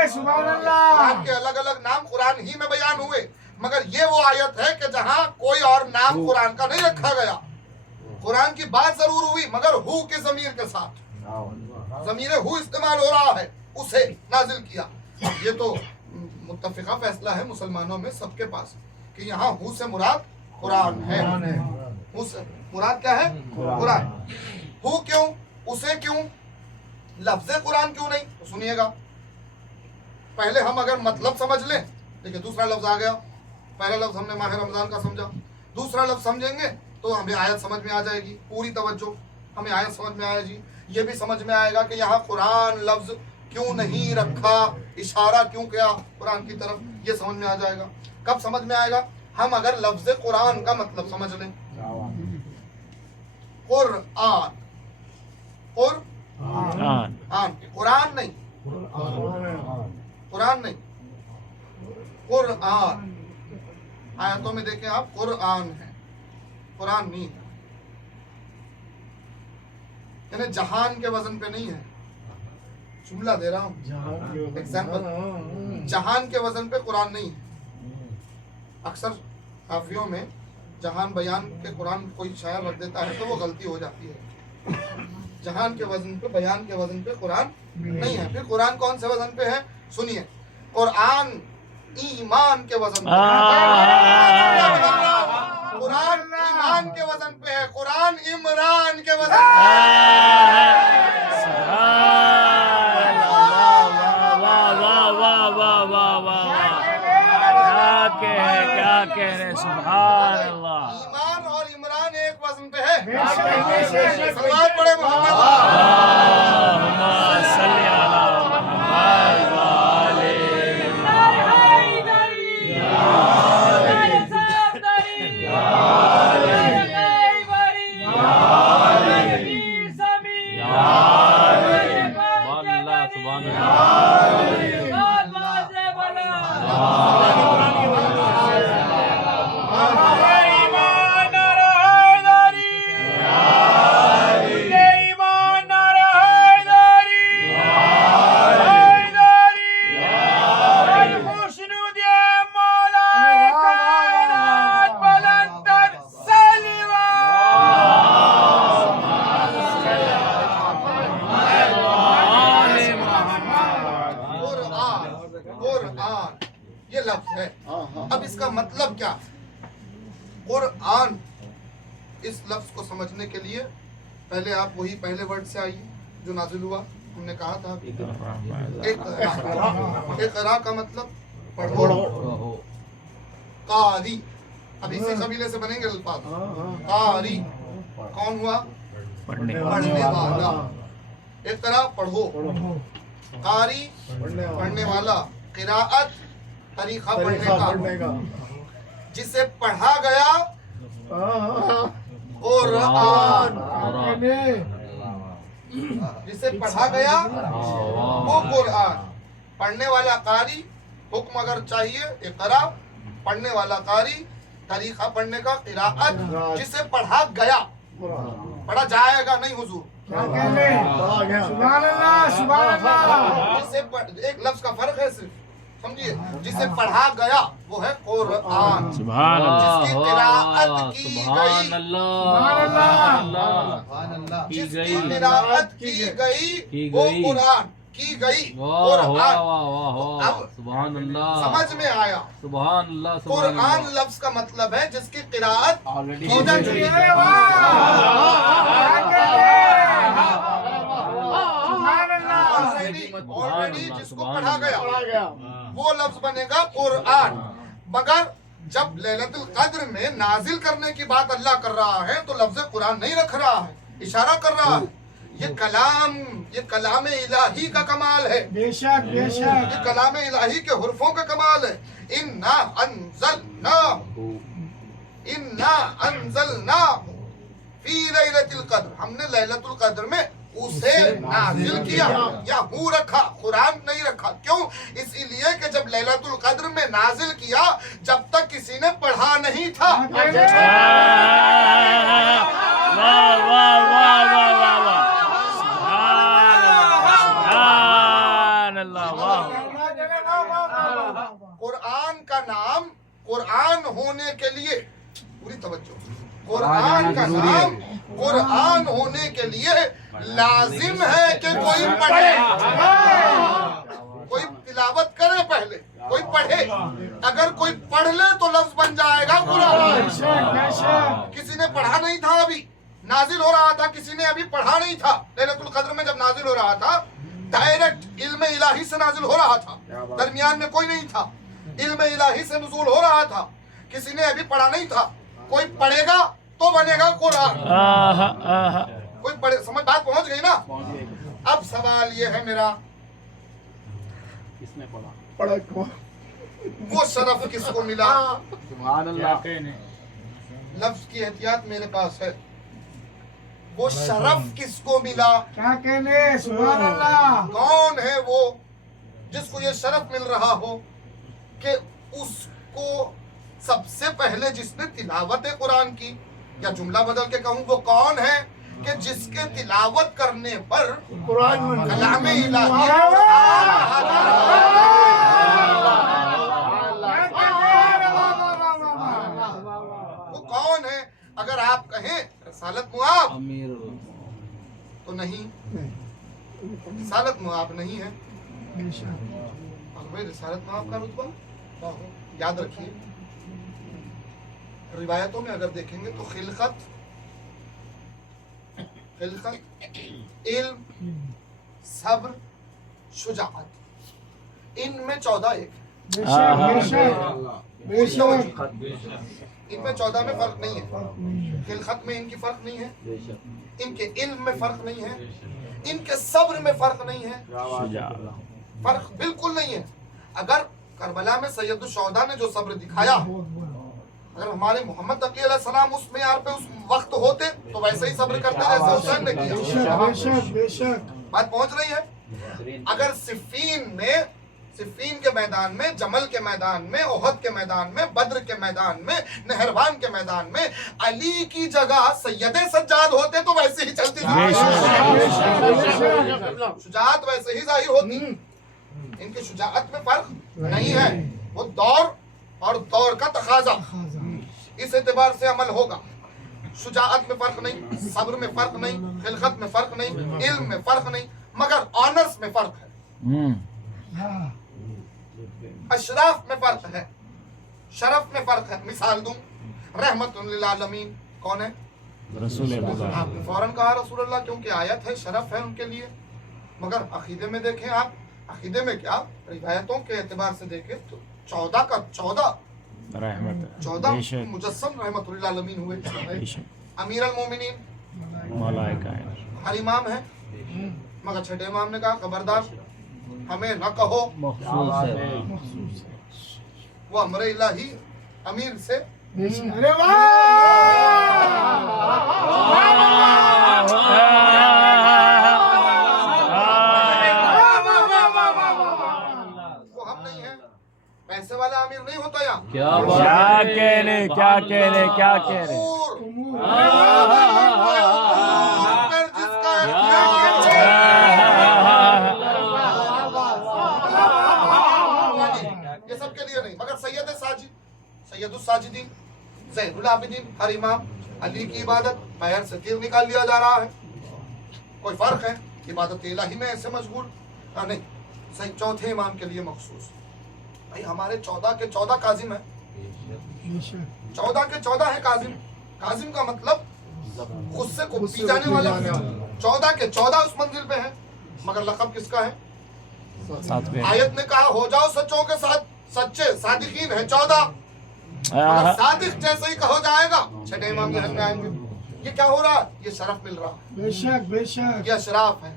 सुभान अल्लाह। कुरान के अलग अलग नाम कुरान ही में बयान हुए, मगर ये वो आयत है कि जहाँ कोई और नाम कुरान का नहीं रखा गया। कुरान की बात जरूर हुई मगर हु के ज़मीर के साथ, ज़मीर हु इस्तेमाल हो रहा है, उसे नाजिल किया। ये तो मुत्तफिका फैसला है मुसलमानों में सबके पास कि यहाँ हु से मुराद कुरान है। हु से मुराद क्या है? कुरान। हु क्यों, उसे क्यों, लफ्ज़ कुरान क्यों नहीं? तो सुनिएगा, पहले हम अगर मतलब समझ लें, देखिए दूसरा लफ्ज आ गया। पहला लफ्ज हमने माह रमजान का समझा, दूसरा लफ्ज समझेंगे तो हमें आयत समझ में आ जाएगी। पूरी तवज्जो, हमें आयत समझ में आएगी। ये भी समझ में आएगा कि यहाँ कुरान लफ्ज क्यों नहीं रखा, इशारा क्यों किया कुरान की तरफ, ये समझ में आ जाएगा। कब समझ में आएगा? हम अगर लफ्ज कुरान का मतलब समझ लें। कुरान, कुरान, कुरान नहीं, कुरान नहीं, कुरान। आयतों में देखें आप, कुरान है, कुरान नहीं है। यानी जहान के वजन पे नहीं है। जुमला दे रहा हूं, एग्जाम्पल, जहान के वजन पे कुरान नहीं है। अक्सर काफियों में जहान बयान के कुरान कोई शायर रख देता है तो वो गलती हो जाती है। जहान के वजन पे, बयान के वजन पे कुरान नहीं है। फिर कुरान कौन से वजन पे है? सुनिए, कुरान ईमान के वजन पे है। कुरान ईमान के वजन पे है, कुरान इमरान के वजन पे है। क्या कह रहे सुभान अल्लाह। ईमान और इमरान एक वजन पे है। सलावत पढ़े मोहम्मद। ये लफ्ज है। अब इसका मतलब क्या? कुरान, इस लफ्ज को समझने के लिए पहले आप वही पहले वर्ड से आइए जो नाजिल हुआ। हमने कहा था इक़रा का मतलब पढ़ो, कारी। अब इसी कबीले से बनेंगे अल्फाज। कारी कौन हुआ? पढ़ने वाला। इक़रा पढ़ो, कारी पढ़ने वाला, क़िराअत तरीका पढ़ने का, जिसे पढ़ा गया कुरान, जिसे पढ़ा गया वो कुरान। पढ़ने वाला कारी, हुक्म अगर चाहिए इक़रा, पढ़ने वाला कारी, तरीका पढ़ने का क़िराअत, जिसे पढ़ा गया, पढ़ा जाएगा नहीं हुजूर। सुभान अल्लाह, सुभान अल्लाह। जिसे एक लफ्ज का फर्क है सिर्फ, समझिए। जिसे पढ़ा गया वो है कुरान, सुभान जिसकी क़िराअत की गई, की जिसकी गई क़िराअत की गई वो कुरान। की गई वाह वाह कुरान, वाह वाह वाह अब सुभान अल्लाह समझ में आया। सुभान अल्लाह सुभान कुरान अल्लाह लफ्ज का मतलब है जिसकी किरात ऑलरेडी की जा चुकी है। ऑलरेडी जिसको पढ़ा गया वो लफ्ज बनेगा कुरान। मगर जब लैलतुल कद्र में नाजिल करने की बात अल्लाह कर रहा है तो लफ्ज कुरान नहीं रख रहा है, इशारा कर रहा है। ये कलाम इलाही का कमाल है, बेशक बेशक ये कलाम इलाही के हुर्फों का कमाल है। इन्ना अंज़लनाहु फी लैलतिल कद्र, हमने लैलतुल कद्र में उसे नाजिल किया या हूँ रखा, कुरान नहीं रखा। क्यों? इसीलिए कि जब लैलतुल कद्र में नाजिल किया जब तक किसी ने पढ़ा नहीं था। कुरान का नाम कुरान होने के लिए, पूरी तवज्जो, कुरान का नाम कुरान होने के लिए लाजिम है कि कोई पढ़े, कोई तिलावत करे, पहले कोई पढ़े। अगर कोई पढ़ ले तो लफ्ज बन जाएगा कुरान। किसी ने पढ़ा नहीं था, अभी नाजिल हो रहा था, किसी ने अभी पढ़ा नहीं था। लैलतुल कद्र में जब नाजिल हो रहा था डायरेक्ट इल्म इलाही से नाजिल हो रहा था, दरमियान में कोई नहीं था, इल्म इलाही से नुज़ूल हो रहा था। किसी ने अभी पढ़ा नहीं था, कोई पढ़ेगा तो बनेगा कुरान। कोई पढ़े, समझ बात पहुंच गई ना? अब सवाल ये है मेरा, किसने पढ़ा वो शरफ किसको मिला? सुभान अल्लाह लफ्ज की एहतियात मेरे पास है। वो शरफ किसको मिला? क्या कहने, सुभान अल्लाह। कौन है वो जिसको ये शरफ मिल रहा हो कि उसको सबसे पहले जिसने तिलावत कुरान की, या जुमला बदल के कहूँ वो कौन है कि जिसके तिलावत करने पर कुरान कलाम इलाही वो कौन है? अगर आप कहें रिसालत मुआब अमीर तो नहीं, रिसालत मुआब नहीं है। भाई रिसालत मुआब का रुतबा याद रखिए। रिवायतों में अगर देखेंगे तो खिलकत, इल्म, सब्र, शुजाअत, इनमें 14 एक इनमें 14 में फर्क नहीं है। खिलकत में इनकी फर्क नहीं है, इनके इल्म में फर्क नहीं है, इनके सब्र में फर्क नहीं है, फर्क बिल्कुल नहीं है। अगर करबला में सैयद शुहदा ने जो सब्र दिखाया, अगर हमारे मोहम्मद तकी अलैहिस्सलाम उस मेयार पे उस वक्त होते तो वैसे ही सब्र करते जैसे हुसैन ने किया। बात पहुंच रही है? अगर सिफ़ीन के मैदान में, जमल के मैदान में, ओहद के मैदान में, बद्र के मैदान में, नहरवान के मैदान में अली की जगह सैयदे सज्जाद होते तो वैसे ही चलती थी, शुजाअत वैसे ही जाहिर होती। इनकी शुजाअत में फर्क नहीं है, वो दौर और दौर का तकाजा, इस एतबार से अमल होगा। शुजाअत में फर्क नहीं, सब्र में फर्क नहीं, खिलकत में फर्क नहीं, इल्म में फर्क नहीं, मगर ऑनर्स में फर्क है, अशराफ में फर्क है, शरफ में फर्क है। मिसाल दूं, रहमतुल लिल आलमीन कौन है? आपने फौरन कहा रसूलुल्लाह, क्योंकि आयत है, शरफ है उनके लिए। मगर अकीदे में देखें आप, अकीदे में क्या, रिवायतों के एतबार से देखें तो 14 का 14 मुजस्सम रहमतुल लिल आलमीन हुए। अमीर अल मोमिनीन हर इमाम है, मगर छठे इमाम ने कहा खबरदार हमें न कहो, वो अमर इलाही अमीर से अरे वो हम नहीं है, पैसे वाला अमीर नहीं होता यहाँ। क्या कहने ये सबके लिए नहीं, मगर सैयदुस साजिदीन, ज़ैनुल आबिदीन, हर इमाम अली की इबादत बाहर से तीर निकाल लिया जा रहा है। कोई फर्क है? इबादत इलाही में ऐसे मशगूल, नहीं, सही चौथे इमाम के लिए मखसूस। भाई हमारे 14 के 14 काजिम है, 14 के 14 है काजिम। काजिम का मतलब गुस्से को पी जाने वाला। 14 के 14 उस मंजिल पे है, मगर लक़ब किसका है? आयत ने कहा हो जाओ सच्चों के साथ सच्चे, सादिकीन है 14, मगर सादिक जैसे ही कहो जाएगा छठे इमाम जहन में आएंगे। ये क्या हो रहा है? ये शरफ मिल रहा है, बेशक बेशक, ये अशराफ है।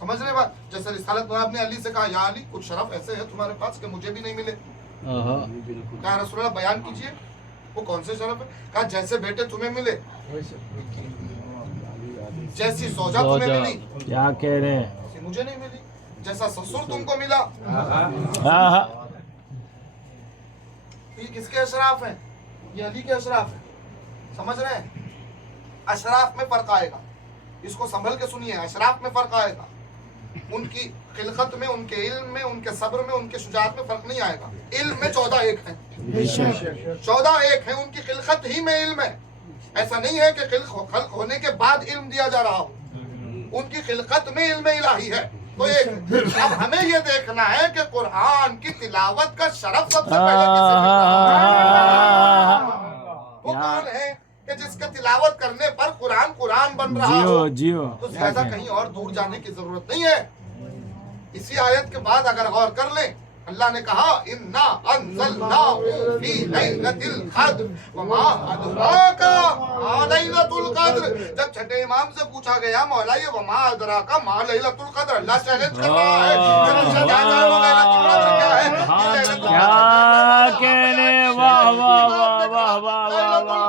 समझ रहे बात? जैसे रिसालत में आपने अली से कहा, या अली कुछ शरफ ऐसे है तुम्हारे पास कि मुझे भी नहीं मिले। कहा रसूलुल्लाह बयान कीजिए, वो कौन से शरफ है? कहा जैसे बेटे तुम्हें मिले, जैसी सौजा तुम्हें मिली, क्या कह रहे हैं? ऐसी मुझे नहीं मिली, जैसा ससुर तुमको मिला। ये किसके अशराफ हैं? ये अली के अशराफ हैं। समझ रहे हैं? अशराफ में फर्क आएगा, इसको संभल के सुनिए। अशराफ में फर्क आएगा, उनकी खिलकत में, उनके इल्म में, उनके सब्र में, उनके शुजाअत में फर्क नहीं आएगा। इल्म में 14 एक है, 14 एक है, उनकी खिलकत ही में इल्म है। ऐसा नहीं है कि खल्क होने के बाद इल्म दिया जा रहा हो, उनकी खिलकत में इल्म इलाही है। तो एक अब हमें ये देखना है कि कुरान की तिलावत का शरफ सबसे पहले किसे मिला? वो कौन है कि जिसके तिलावत करने पर कुरान कुरान बन रहा हो? जियो तो ज्यादा कहीं और दूर जाने की जरूरत नहीं है। इसी आयत के बाद अगर गौर कर लें, अल्लाह ने कहा इन्ना अंज़लनाहु फी लैलतिल क़द्र वमा अदराका मा लैलतुल क़द्र। जब छठे इमाम से पूछा गया मौला ये वमा अदराका मा लैलतुल क़द्र, अल्लाह चैलेंज कर रहा है कि क्या जानो लैलतुल क़द्र क्या है? क्या कहने, वाह वाह वाह वाह वाह वाह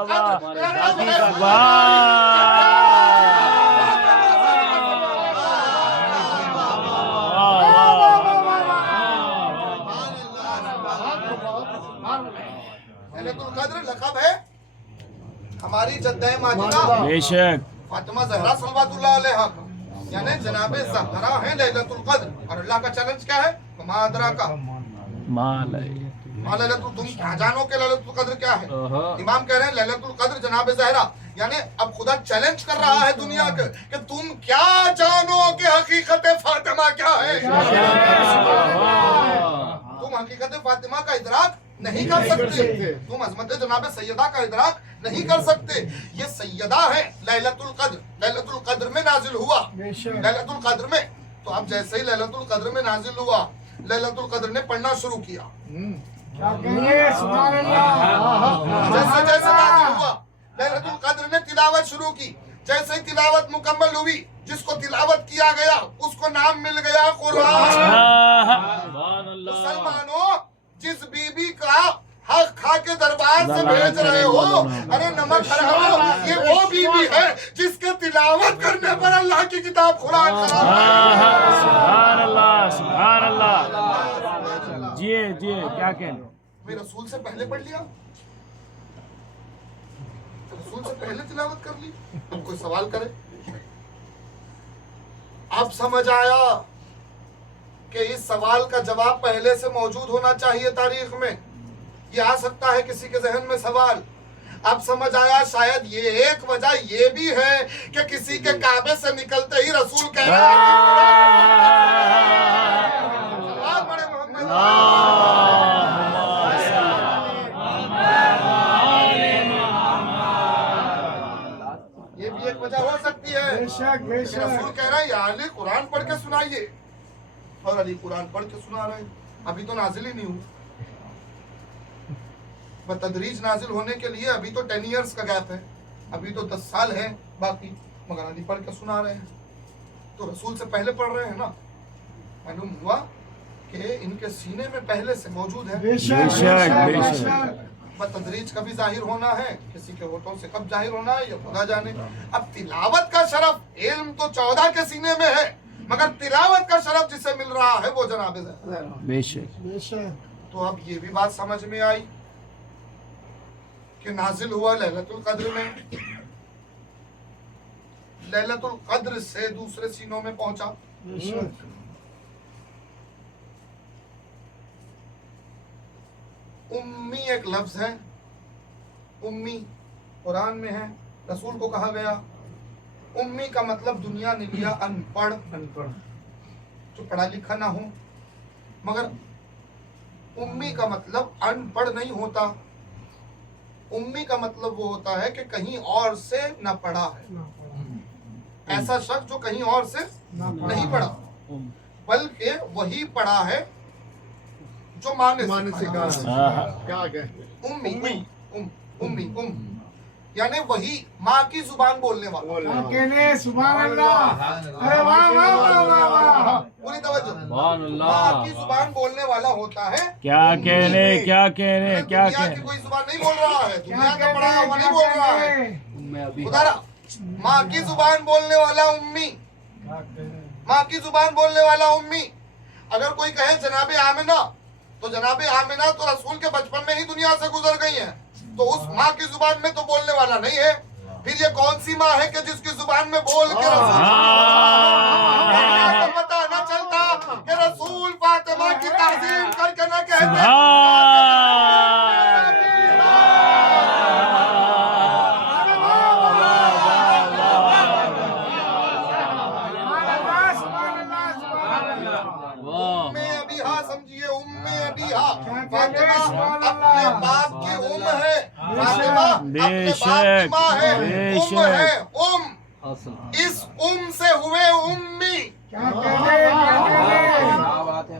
वाह लैलतुल क़द्र लक़ब है हमारी जद्दा माजिदा बेशक फातिमा ज़हरा सल्लल्लाहु अलैहा का, यानी जनाबे ज़हरा है लैलतुल क़द्र। और अल्लाह का चैलेंज क्या है? वमा अदराका मा लैलतुल, तुम क्या जानो कि लैलतुल क़द्र क्या है? इमाम कह रहे हैं लैलतुल क़द्र जनाबे ज़हरा, यानी अब खुदा चैलेंज कर रहा है दुनिया के कि तुम क्या जानो कि हकीकत फातिमा क्या है? तुम हकीकत फातिमा का इदराक नहीं कर सकते, तुम अज़मत जनाब सैयदा का इदराक नहीं कर सकते। ये सैयदा है लैलतुल क़द्र, लैलतुल क़द्र में नाजिल हुआ, लैलतुल क़द्र में। तो अब जैसे ही लैलतुल क़द्र में नाजिल हुआ, लैलतुल क़द्र ने पढ़ना शुरू किया। जैसे जैसे नाजिल हुआ, लैलतुल क़द्र ने तिलावत शुरू की। जैसे ही तिलावत मुकम्मल हुई, जिसको तिलावत किया गया उसको नाम मिल गया कुरान। मुसलमानों, जिस बीबी का हक खा के दरबार से भेज रहे हो, अरे नमक हराम, ये वो बीबी है जिसके तिलावत करने पर अल्लाह की किताब कुरान सुभान अल्लाह सुभान अल्लाह। जिए जिए, क्या कहने? मैं रसूल से पहले पढ़ लिया, रसूल से पहले तिलावत कर ली। अब कोई सवाल करे? अब समझ आया कि इस सवाल का जवाब पहले से मौजूद होना चाहिए तारीख में। ये आ सकता है किसी के जहन में सवाल। अब समझ आया शायद ये एक वजह ये भी है कि किसी के काबे से निकलते ही रसूल कह रहे हैं बड़े मोहम्मद, ये भी एक वजह हो सकती है। रसूल कह रहे हैं या अली कुरान पढ़ के सुनाइए, और अली कुरान पढ़ के सुना रहे हैं। अभी तो नाजिल ही नहीं हुआ, बतदरीज नाजिल होने के लिए अभी तो 10 इयर्स का गैप है, अभी तो 10 साल है बाकी, मगर अली पढ़ के सुना रहे हैं। तो रसूल से पहले पढ़ रहे हैं ना, मालूम हुआ कि इनके सीने में पहले से मौजूद है। बतदरीज कभी जाहिर होना है, किसी के होठों से कब जाहिर होना है ये खुदा जाने। अब तिलावत का शरफ, इल्म तो 14 के सीने में है, मगर तिलावत का शरफ जिसे मिल रहा है वो जनाब बेशक। तो अब ये भी बात समझ में आई कि नाजिल हुआ लैलतुल क़द्र में, लैलतुल क़द्र से दूसरे सीनों में पहुंचा। उम्मी एक लफ्ज है, उम्मी कुरान में है, रसूल को कहा गया। उम्मी का मतलब दुनिया ने लिया अनपढ़, जो पढ़ा लिखा ना हो, मगर उम्मी का मतलब अनपढ़ नहीं होता। उम्मी का मतलब वो होता है कि कहीं और से न पढ़ा है, ऐसा शख्स जो कहीं और से नहीं पढ़ा, बल्कि वही पढ़ा है जो माँ ने सिखाया। उम्मी उम्मी यानी वही माँ की जुबान बोलने वाला। सुभान अल्लाह, अरे वाह वाह वाह वाह वाह, पूरी तवज्जो, माँ की जुबान बोलने वाला होता है। क्या कहने क्या कहने क्या दुनिया की कहने। कोई जुबान नहीं बोल रहा है, दुनिया का पढ़ा हुआ नहीं बोल रहा है। उदारा माँ की जुबान बोलने वाला उम्मी, माँ की जुबान बोलने वाला उम्मी। अगर कोई कहे जनाबे आमिना, तो जनाबे आमिना तो रसूल के बचपन में ही दुनिया से गुजर गई हैं, तो उस माँ की जुबान में तो बोलने वाला नहीं है। फिर ये कौन सी माँ है कि जिसकी जुबान में बोल के रसूल को पता न चलता कि रसूल फातिमा की ताज़ीम करके न कहते। उम्मे अबीहा समझिए, उम्मे अबीहा। फातिमा अपने बाप की है, फातिमा अपने बाप की माँ है, है इस से हुए उम्मी।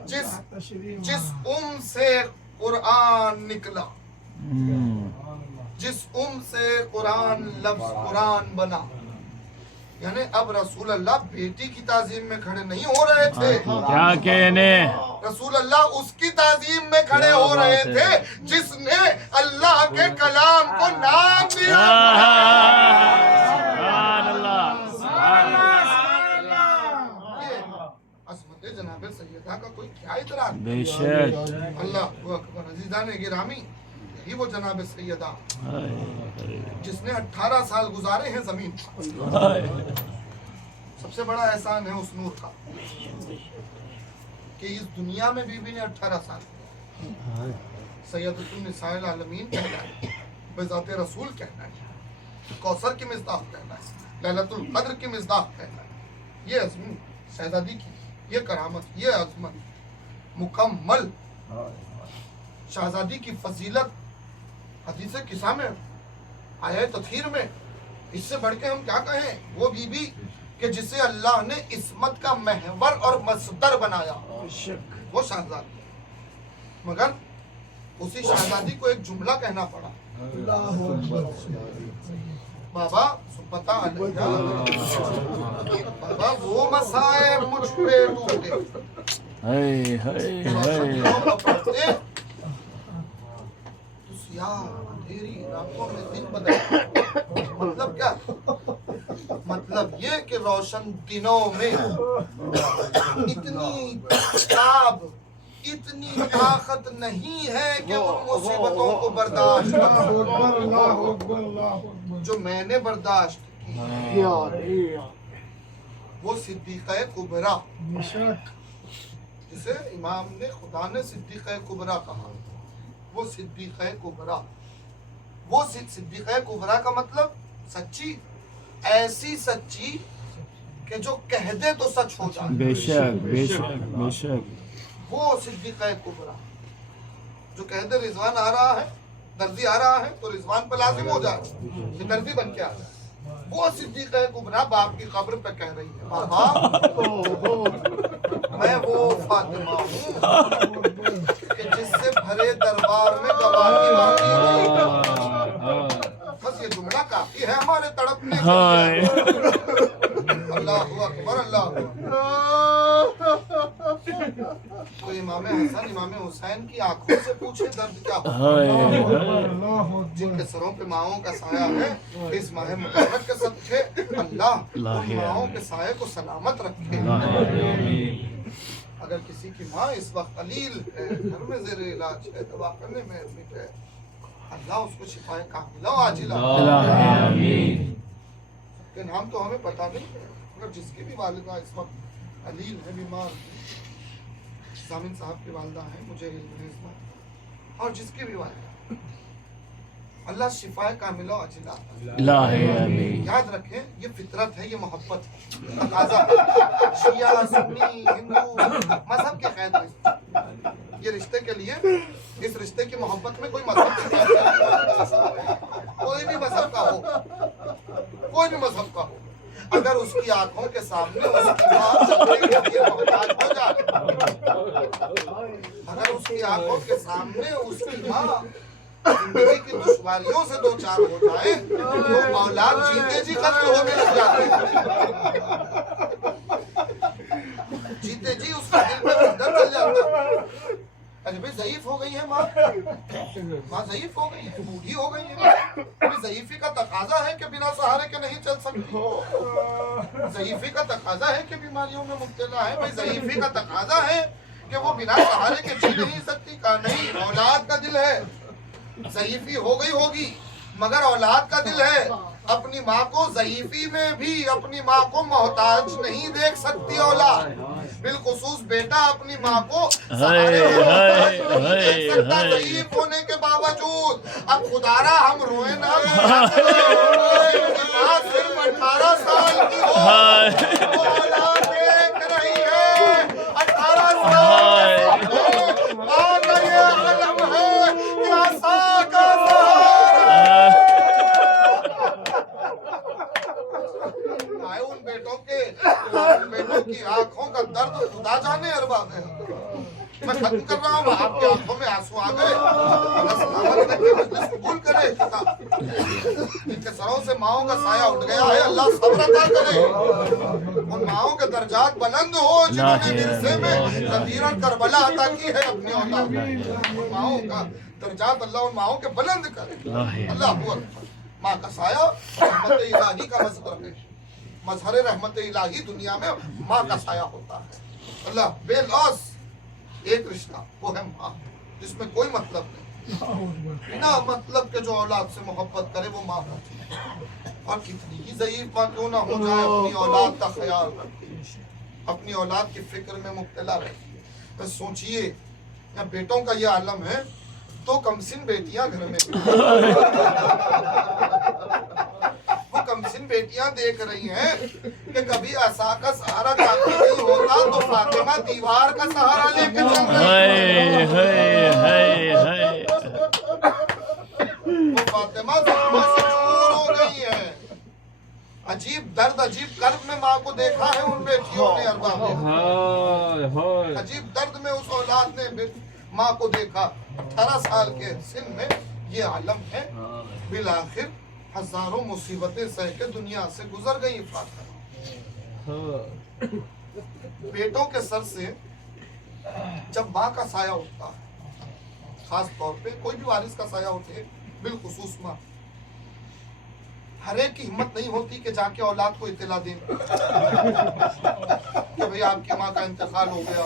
जिस से कुरान निकला, जिस से कुरान लफ्ज कुरान बना। यानी अब रसूल अल्लाह बेटी की ताजीम में खड़े नहीं हो रहे थे, क्या कहने। रसूल अल्लाह उसकी ताजीम में खड़े हो रहे थे जिसने अल्लाह के कलाम को नाम दिया। सुभान अल्लाह, ये अज़मत जनाब सैयदा का कोई क्या इतराज। बेशक। अल्लाह अकबर। अज़ीज़ान गिरामी, यही वो जनाब सैयदा जिसने 18 साल गुजारे हैं जमीन पर। सबसे बड़ा एहसान है उस नूर का कि इस दुनिया में बीबी ने 18 साल सैयदतुन निसाइल आलमीन कहना है, बेज़ाते रसूल कहना है, कौसर की मिज़दाह कहना है, लैलतुल क़द्र की मिज़दाह कहना है। ये अज़मत शहज़ादी की, ये करामत, ये अज़मत मुकम्मल शहज़ादी की फजीलत हदीस किस्सा में, आया तथहीर में, इससे बढ़ के हम क्या कहें। वो बीबी कि जिसे अल्लाह ने इस्मत का महवर और मसदर बनाया, वो शहज़ादी। मगर उसी शहज़ादी को एक जुमला कहना पड़ा, बाबा सुबता अलैया, बाबा वो मसाए मुझ पे टूटे। हाय हाय हाय। अंधेरी रातों में दिन बदल। मतलब क्या? मतलब ये कि रोशन दिनों में इतनी ताब, इतनी ताकत नहीं है कि उन मुसीबतों को बर्दाश्त कर जो मैंने बर्दाश्त की। वो सिद्दीक़ा कुबरा, जिसे इमाम ने खुदा ने सिद्दीक़ा कुबरा कहा, वो सिद्दीक़ा कुबरा। वो सिद्दीक़ा कुबरा का मतलब सच्ची, ऐसी सच्ची कि जो कह दे तो सच हो जाए। बेशक बेशक बेशक। वो सिद्दीक़ा कुबरा जो कह दे रिजवान आ रहा है, दर्जी आ रहा है तो रिजवान पे लाजिम हो जाए कि दर्जी बन के आ जाए। वो सिद्दीक़ा कुबरा बाप की कब्र पे कह रही है, बाबा मैं वो फातिमा हूँ कि जिससे भरे दरबार में गवाही मांगी गई। बस ये जुमला काफी है हमारे तड़पने के लिए। अल्लाहु अकबर, अल्लाह। तो इमाम हसन इमाम हुसैन की आंखों से पूछे दर्द क्या हो, जिनके सरों पे माओं का साया है, इस माह मुबारक के सदक़े अल्लाह उन माओं के साये को सलामत रखे। अगर किसी की माँ इस वक्त अलील है, घर में ज़ेर इलाज है, दवा करने में एडमिट है, अल्लाह उसको शिफाए कामिला आजिला। के नाम तो हमें पता नहीं है, अगर जिसकी भी वालिदा इस वक्त अलील है, बीमार, जामिन साहब की वालिदा है, मुझे इल्म है इस बात, और जिसकी भी वालिदा अल्लाह शिफाए कामिला अजिला। याद रखें, ये फितरत है, ये मोहब्बत है, तकाज़ा है। शिया सुन्नी हिंदू मजहब के कैद नहीं, ये रिश्ते के लिए, इस रिश्ते की मोहब्बत में कोई मजहब की कैद नहीं, कोई भी मजहब का हो, कोई भी मजहब का हो, अगर उसकी आंखों के सामने उसकी माँ चलने के लिए मोहताज हो जाए, अगर उसकी आंखों के सामने उसकी माँ जिंदगी की दुश्वारियों से दो चार हो जाए तो औलाद जीते जी कत्ल होने लग जाते हैं, जीते जी उसका दिल पे अंदर चल जाता है। अरे भाई ज़ईफ हो गई है माँ ज़ईफ हो गई है, बूढ़ी हो गई है, अभी ज़ईफी का तकाजा है कि बिना सहारे के नहीं चल सकती, ज़ईफी का तकाजा है कि बीमारियों में मुब्तला है, भाई ज़ईफी का तकाजा है कि वो बिना सहारे के जी नहीं सकती। का नहीं, औलाद का दिल है, ज़ईफी हो गई होगी मगर औलाद का दिल है। अपनी माँ को ज़ईफी में भी अपनी माँ को मोहताज नहीं देख सकती औलाद, बिलखुसूस बेटा अपनी माँ को सहारे में मोहताज नहीं देख सकता ज़ईफ होने के बावजूद। अब खुदारा हम रोए ना, सिर्फ 18 साल की हो, वो औलाद देख रही है, 18 साल का ये आलम है कि आसा का आए उन बेटों की आंखों का दर्द खुदा जाने अरबाब है। मैं खत्म कर रहा हूँ, आपकी आंखों में आंसू आ गए, अल्लाह सलामत रखे, मजलिस कबूल करे। जिनके सरों से माओं का साया उठ गया है, अल्लाह सब्र अता करे, उन माओं के दर्जात बुलंद हो जिन्होंने विरसे में ज़मीरत करबला अता की है अपनी औलाद। माओं का दर्जात अल्लाह उन माओं के बुलंद करे। अल्लाह अकबर। माँ का साया रहमत इलाही का मजहर है, मजहर रहमत इलाही दुनिया में माँ का साया होता है। अल्लाह बेलौस एक रिश्ता वो है माँ, जिसमें कोई मतलब नहीं, बिना मतलब के जो औलाद से मोहब्बत करे वो माँ होती है। और कितनी ही ज़ईफ माँ क्यों ना हो जाए, अपनी औलाद का ख्याल रखती है, अपनी औलाद की फिक्र में मुब्तला रहती है। तो सोचिए बेटों का ये आलम है, तो कमसिन बेटियां घर में, वो कमसिन बेटियां देख रही हैं कि कभी आसा का सहारा काफी नहीं होता तो फातिमा दीवार का सहारा लेके चल रही है। वो फातिमा जख्मा से चूर हो गई है। अजीब दर्द, अजीब कर्ब में माँ को देखा है उन बेटियों ने, अरबाब, अजीब दर्द में उस औलाद ने माँ को देखा। 18 साल के सिन में ये आलम है। बिल आखिर हजारों मुसीबतें सह के दुनिया से गुजर गई फातिमा। बेटों के सर से जब माँ का साया उठता है, खास तौर पे कोई भी वारिस का साया उठे, बिलखुसूस माँ, हर एक की हिम्मत नहीं होती कि जाके औलाद को इत्तला दें कि भाई आपकी माँ का इंतकाल हो गया।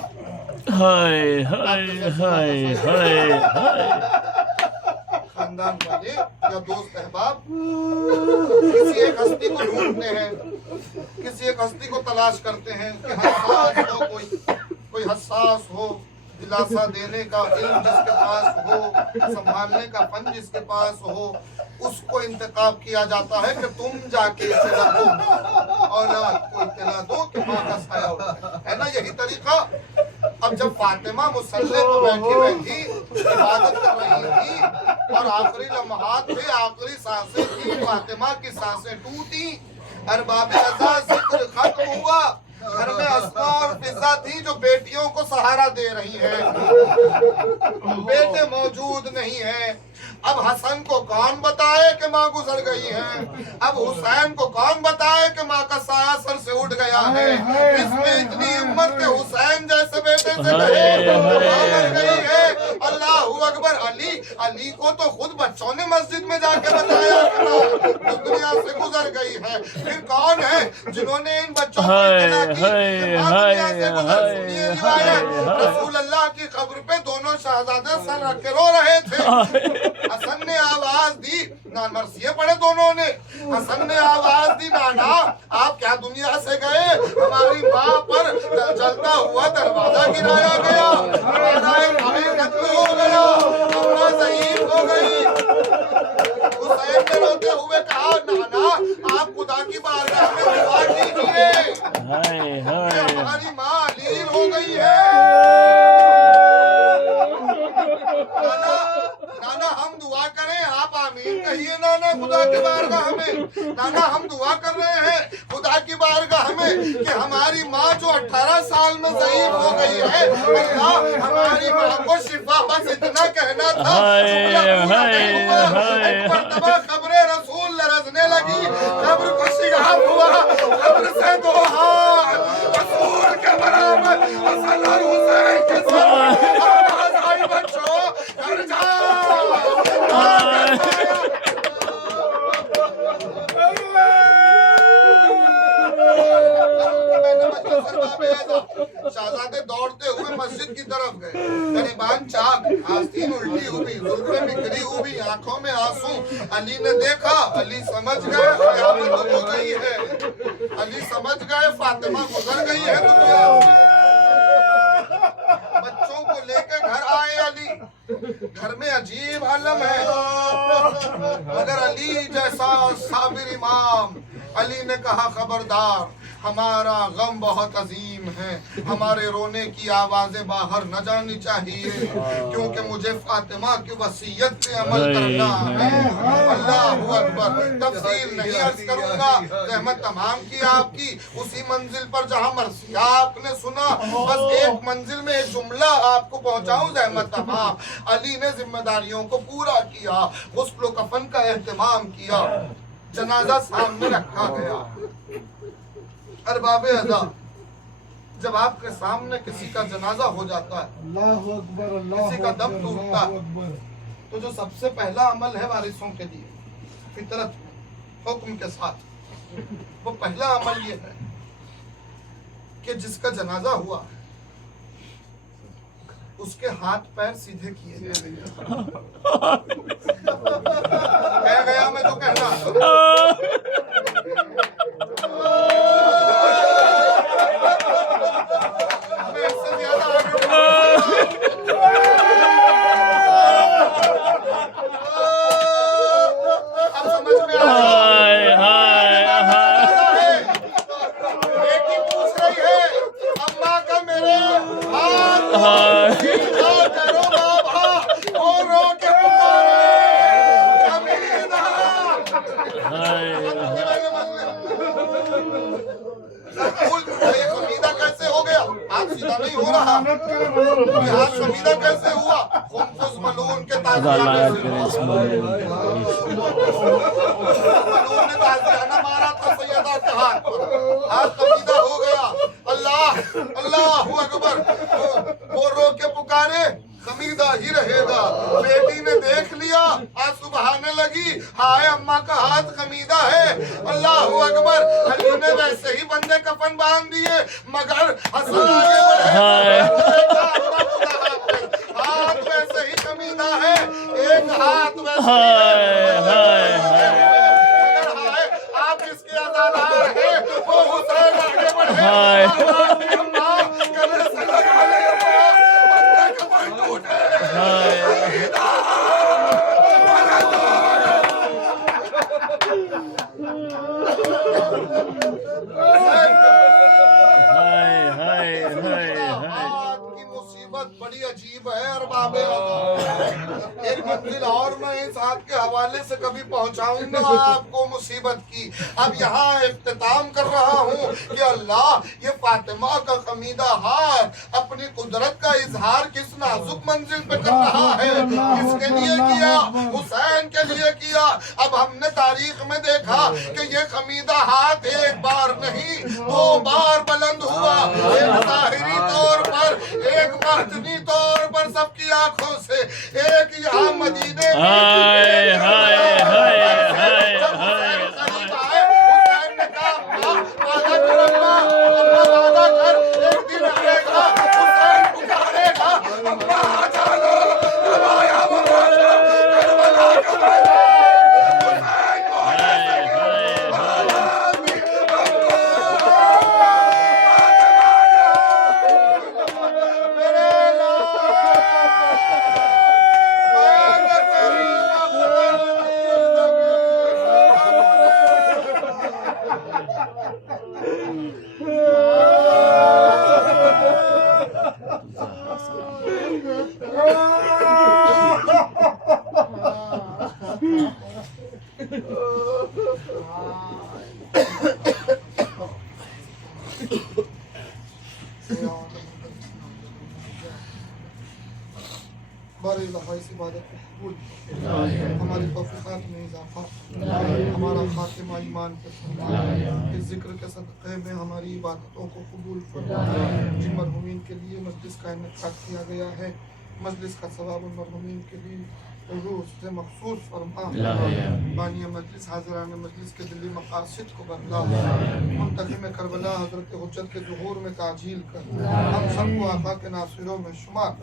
खानदान वाले या दोस्त अहबाब किसी एक हस्ती को ढूंढते हैं, किसी एक हस्ती को तलाश करते हैं कि हसास हो, कोई हसास हो, दिलासा देने का इल्म जिसके पास हो, संभालने का फन जिसके पास हो, उसको इंतखाब किया जाता है कि तुम जाके इत्तला दो, औलाद को इत्तला दो कि माँ का साया उठा है ना, यही तरीका। अब जब फातिमा मुसल्ले पर बैठी इबादत कर रही थी और आखिरी लम्हात थे, आखिरी सांसें थी, फातिमा की सांसें टूटी, अरबाब रज़ा जिक्र खत्म हुआ, घर में अस्मा और फिजा थी जो बेटियों को सहारा दे रही है, बेटे मौजूद नहीं है। अब हसन को कौन बताए कि माँ गुजर गई है, अब हुसैन को कौन बताए कि माँ का साया सर से उठ गया है। इसमें इतनी हिम्मत के हुसैन जैसे बेटे से कहे माँ मर गई है, अल्लाहू अकबर। अली को तो खुद बच्चों ने मस्जिद में जाके बताया कि माँ दुनिया से गुजर गई है। फिर कौन है जिन्होंने इन बच्चों को इत्तला की कि माँ दुनिया से गुजर? सुनिए रिवायत, रसूल अल्लाह की कब्र पे दोनों शहजादे सर रख के रो रहे थे। हसन ने आवाज दी, मरसिए पढ़े दोनों ने, हसन ने आवाज दी, नाना आप क्या दुनिया से गए, हमारी माँ पर जलता हुआ दरवाजा गिराया गया, हमारा एक भाई कत्ल हो गया, अम्मा ज़ईफ हो गई। हुसैन ने रोते हुए कहा नाना आप खुदा की बारगाह में दुआ कीजिए कि हमारी माँ अलील हो गई है। नाना नाना हम दुआ करें आप आमीन कहिए नाना खुदा की बारगाह में। नाना हम दुआ कर रहे हैं खुदा की बारगाह में कि हमारी माँ जो 18 साल में ज़ईफ हो गई है अल्लाह हमारी माँ को शिफा बस इतना कहना था। एक मर्तबा खबरे रसूल लरजने लगी खबर को शिगार हुआ खबर से दो हाथ रसूल के बराबर हसन और हुसैन के साथ आवाज आई बच्चों घर शहजादे दौड़ते हुए मस्जिद की तरफ गए। गरीबान चाक आस्तीन उल्टी हुई जुल्फें बिखरी हुई आंखों में आंसू। अली ने देखा अली समझ गए क़यामत हो गई है। अली समझ गए फातिमा गुजर गई है दुनिया से। बच्चों को लेकर घर आए अली। घर में अजीब आलम है मगर अली जैसा साबिर इमाम। अली ने कहा खबरदार हमारा गम बहुत अजीम है हमारे रोने की आवाजें बाहर न जानी चाहिए क्योंकि मुझे फातिमा की वसीयत पे अमल करना है। अल्लाहु अकबर। तफसील नहीं अर्ज करूंगा रहमत तमाम की आपकी उसी मंजिल पर जहां मर्सी आपने सुना बस एक मंजिल में एक जुमला आपको पहुंचाऊं रहमत तमाम। अली ने जिम्मेदारियों को पूरा किया गुस्ल कफन का एहतमाम किया जनाजा सामने रखा गया। अरबाबे अदा जब आपके सामने किसी का जनाजा हो जाता है अल्लाहु अकबर किसी का दम टूटता है तो जो सबसे पहला अमल है वारिसों के लिए फितरत हुक्म के साथ वो पहला अमल ये है कि जिसका जनाजा हुआ उसके हाथ पैर सीधे किए कह गया मैं जो कहना मैं इससे ज्यादा आगे अब समझ में बेटी पूछ रही है अम्मा का मेरे हाथ करो बाबा रो रो के पुकारे अमीना ये खमीदा कैसे हो गया हाथ सीधा नहीं हो रहा ये हाथ खमीदा कैसे हुआ खुमफुस मलून के ताज़ियाने से मलून ने ताज़ियाना मारा था सैयदा के हाथ पर हाथ खमीदा हो गया। अल्लाह अल्लाहु अकबर वो रो के पुकारे खमीदा ही रहेगा। बेटी ने देख लिया आंसू बहाने लगी हाय अम्मा का हाथ खमीदा है। अल्लाहु अकबर। अली ने वैसे ही बंदे कफन बांध दिए मगर हसन आगे बढ़े हाथ वैसे ही खमीदा है एक हाथ वैसे आप जिसके आज़ादार है वो हुसैन आगे बढ़े अम्मा गले से लगा ले बंदे कफन टूटे बड़ी अजीब है अरबाबे एक मंजिल और मैं इस हाथ के हवाले से कभी पहुंचाऊंगा आपको मुसीबत की। अब यहाँ इख्तिताम कर रहा हूँ कि अल्लाह ये फातिमा का खमीदा हाथ अपनी कुदरत का इजहार किस नाजुक मंजिल पे कर रहा है किसके लिए किया हुसैन के लिए किया। अब हमने तारीख में देखा कि ये खमीदा हाथ एक बार नहीं 2 बार बुलंद हुआ एक ज़ाहिरी तौर पर एक बातिनी तौर पर सबकी आंखों से एक यहाँ मदीने بارے دفعہ اس عبادت کو قبول ہماری توفیقات میں اضافہ ہمارا خاتمہ ایمان کے فرما اس ذکر کے صدقے میں ہماری عبادتوں کو قبول فرما جن مرحومین کے لیے مجلس کا انعقاد کیا گیا ہے مجلس کا ثواب المرحومین کے لیے روح سے مخصوص فرما بانی مجلس حاضران مجلس کے دلی مقاصد کو بدلا منتخب کربلا حضرت حجت کے ظہور میں تعجیل کر ہم سب کو آقا کے ناصروں میں شمار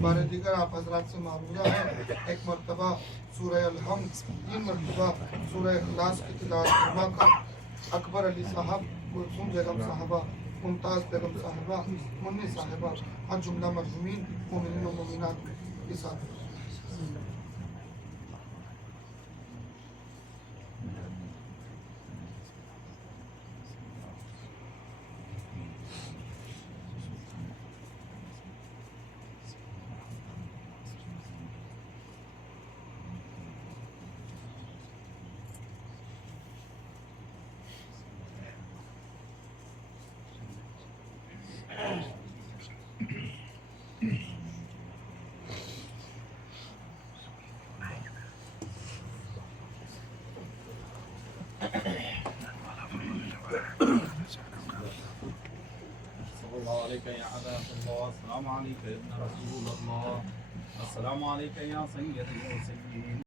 بارے دیگر آپ حضرات سے معمولہ ہے ایک مرتبہ سورہ الحمد 3 مرتبہ سورہ اخلاص کی تلاوت فرما کر اکبر علی صاحب کلثوم بیگم صاحبہ ممتاز بیگم صاحبہ منی صاحبہ اور جملہ مرحومین مومنین و مومنات کے ساتھ الله عليك يا عباد الله السلام عليك يا ابن رسول الله السلام عليك يا سيدي المرسلين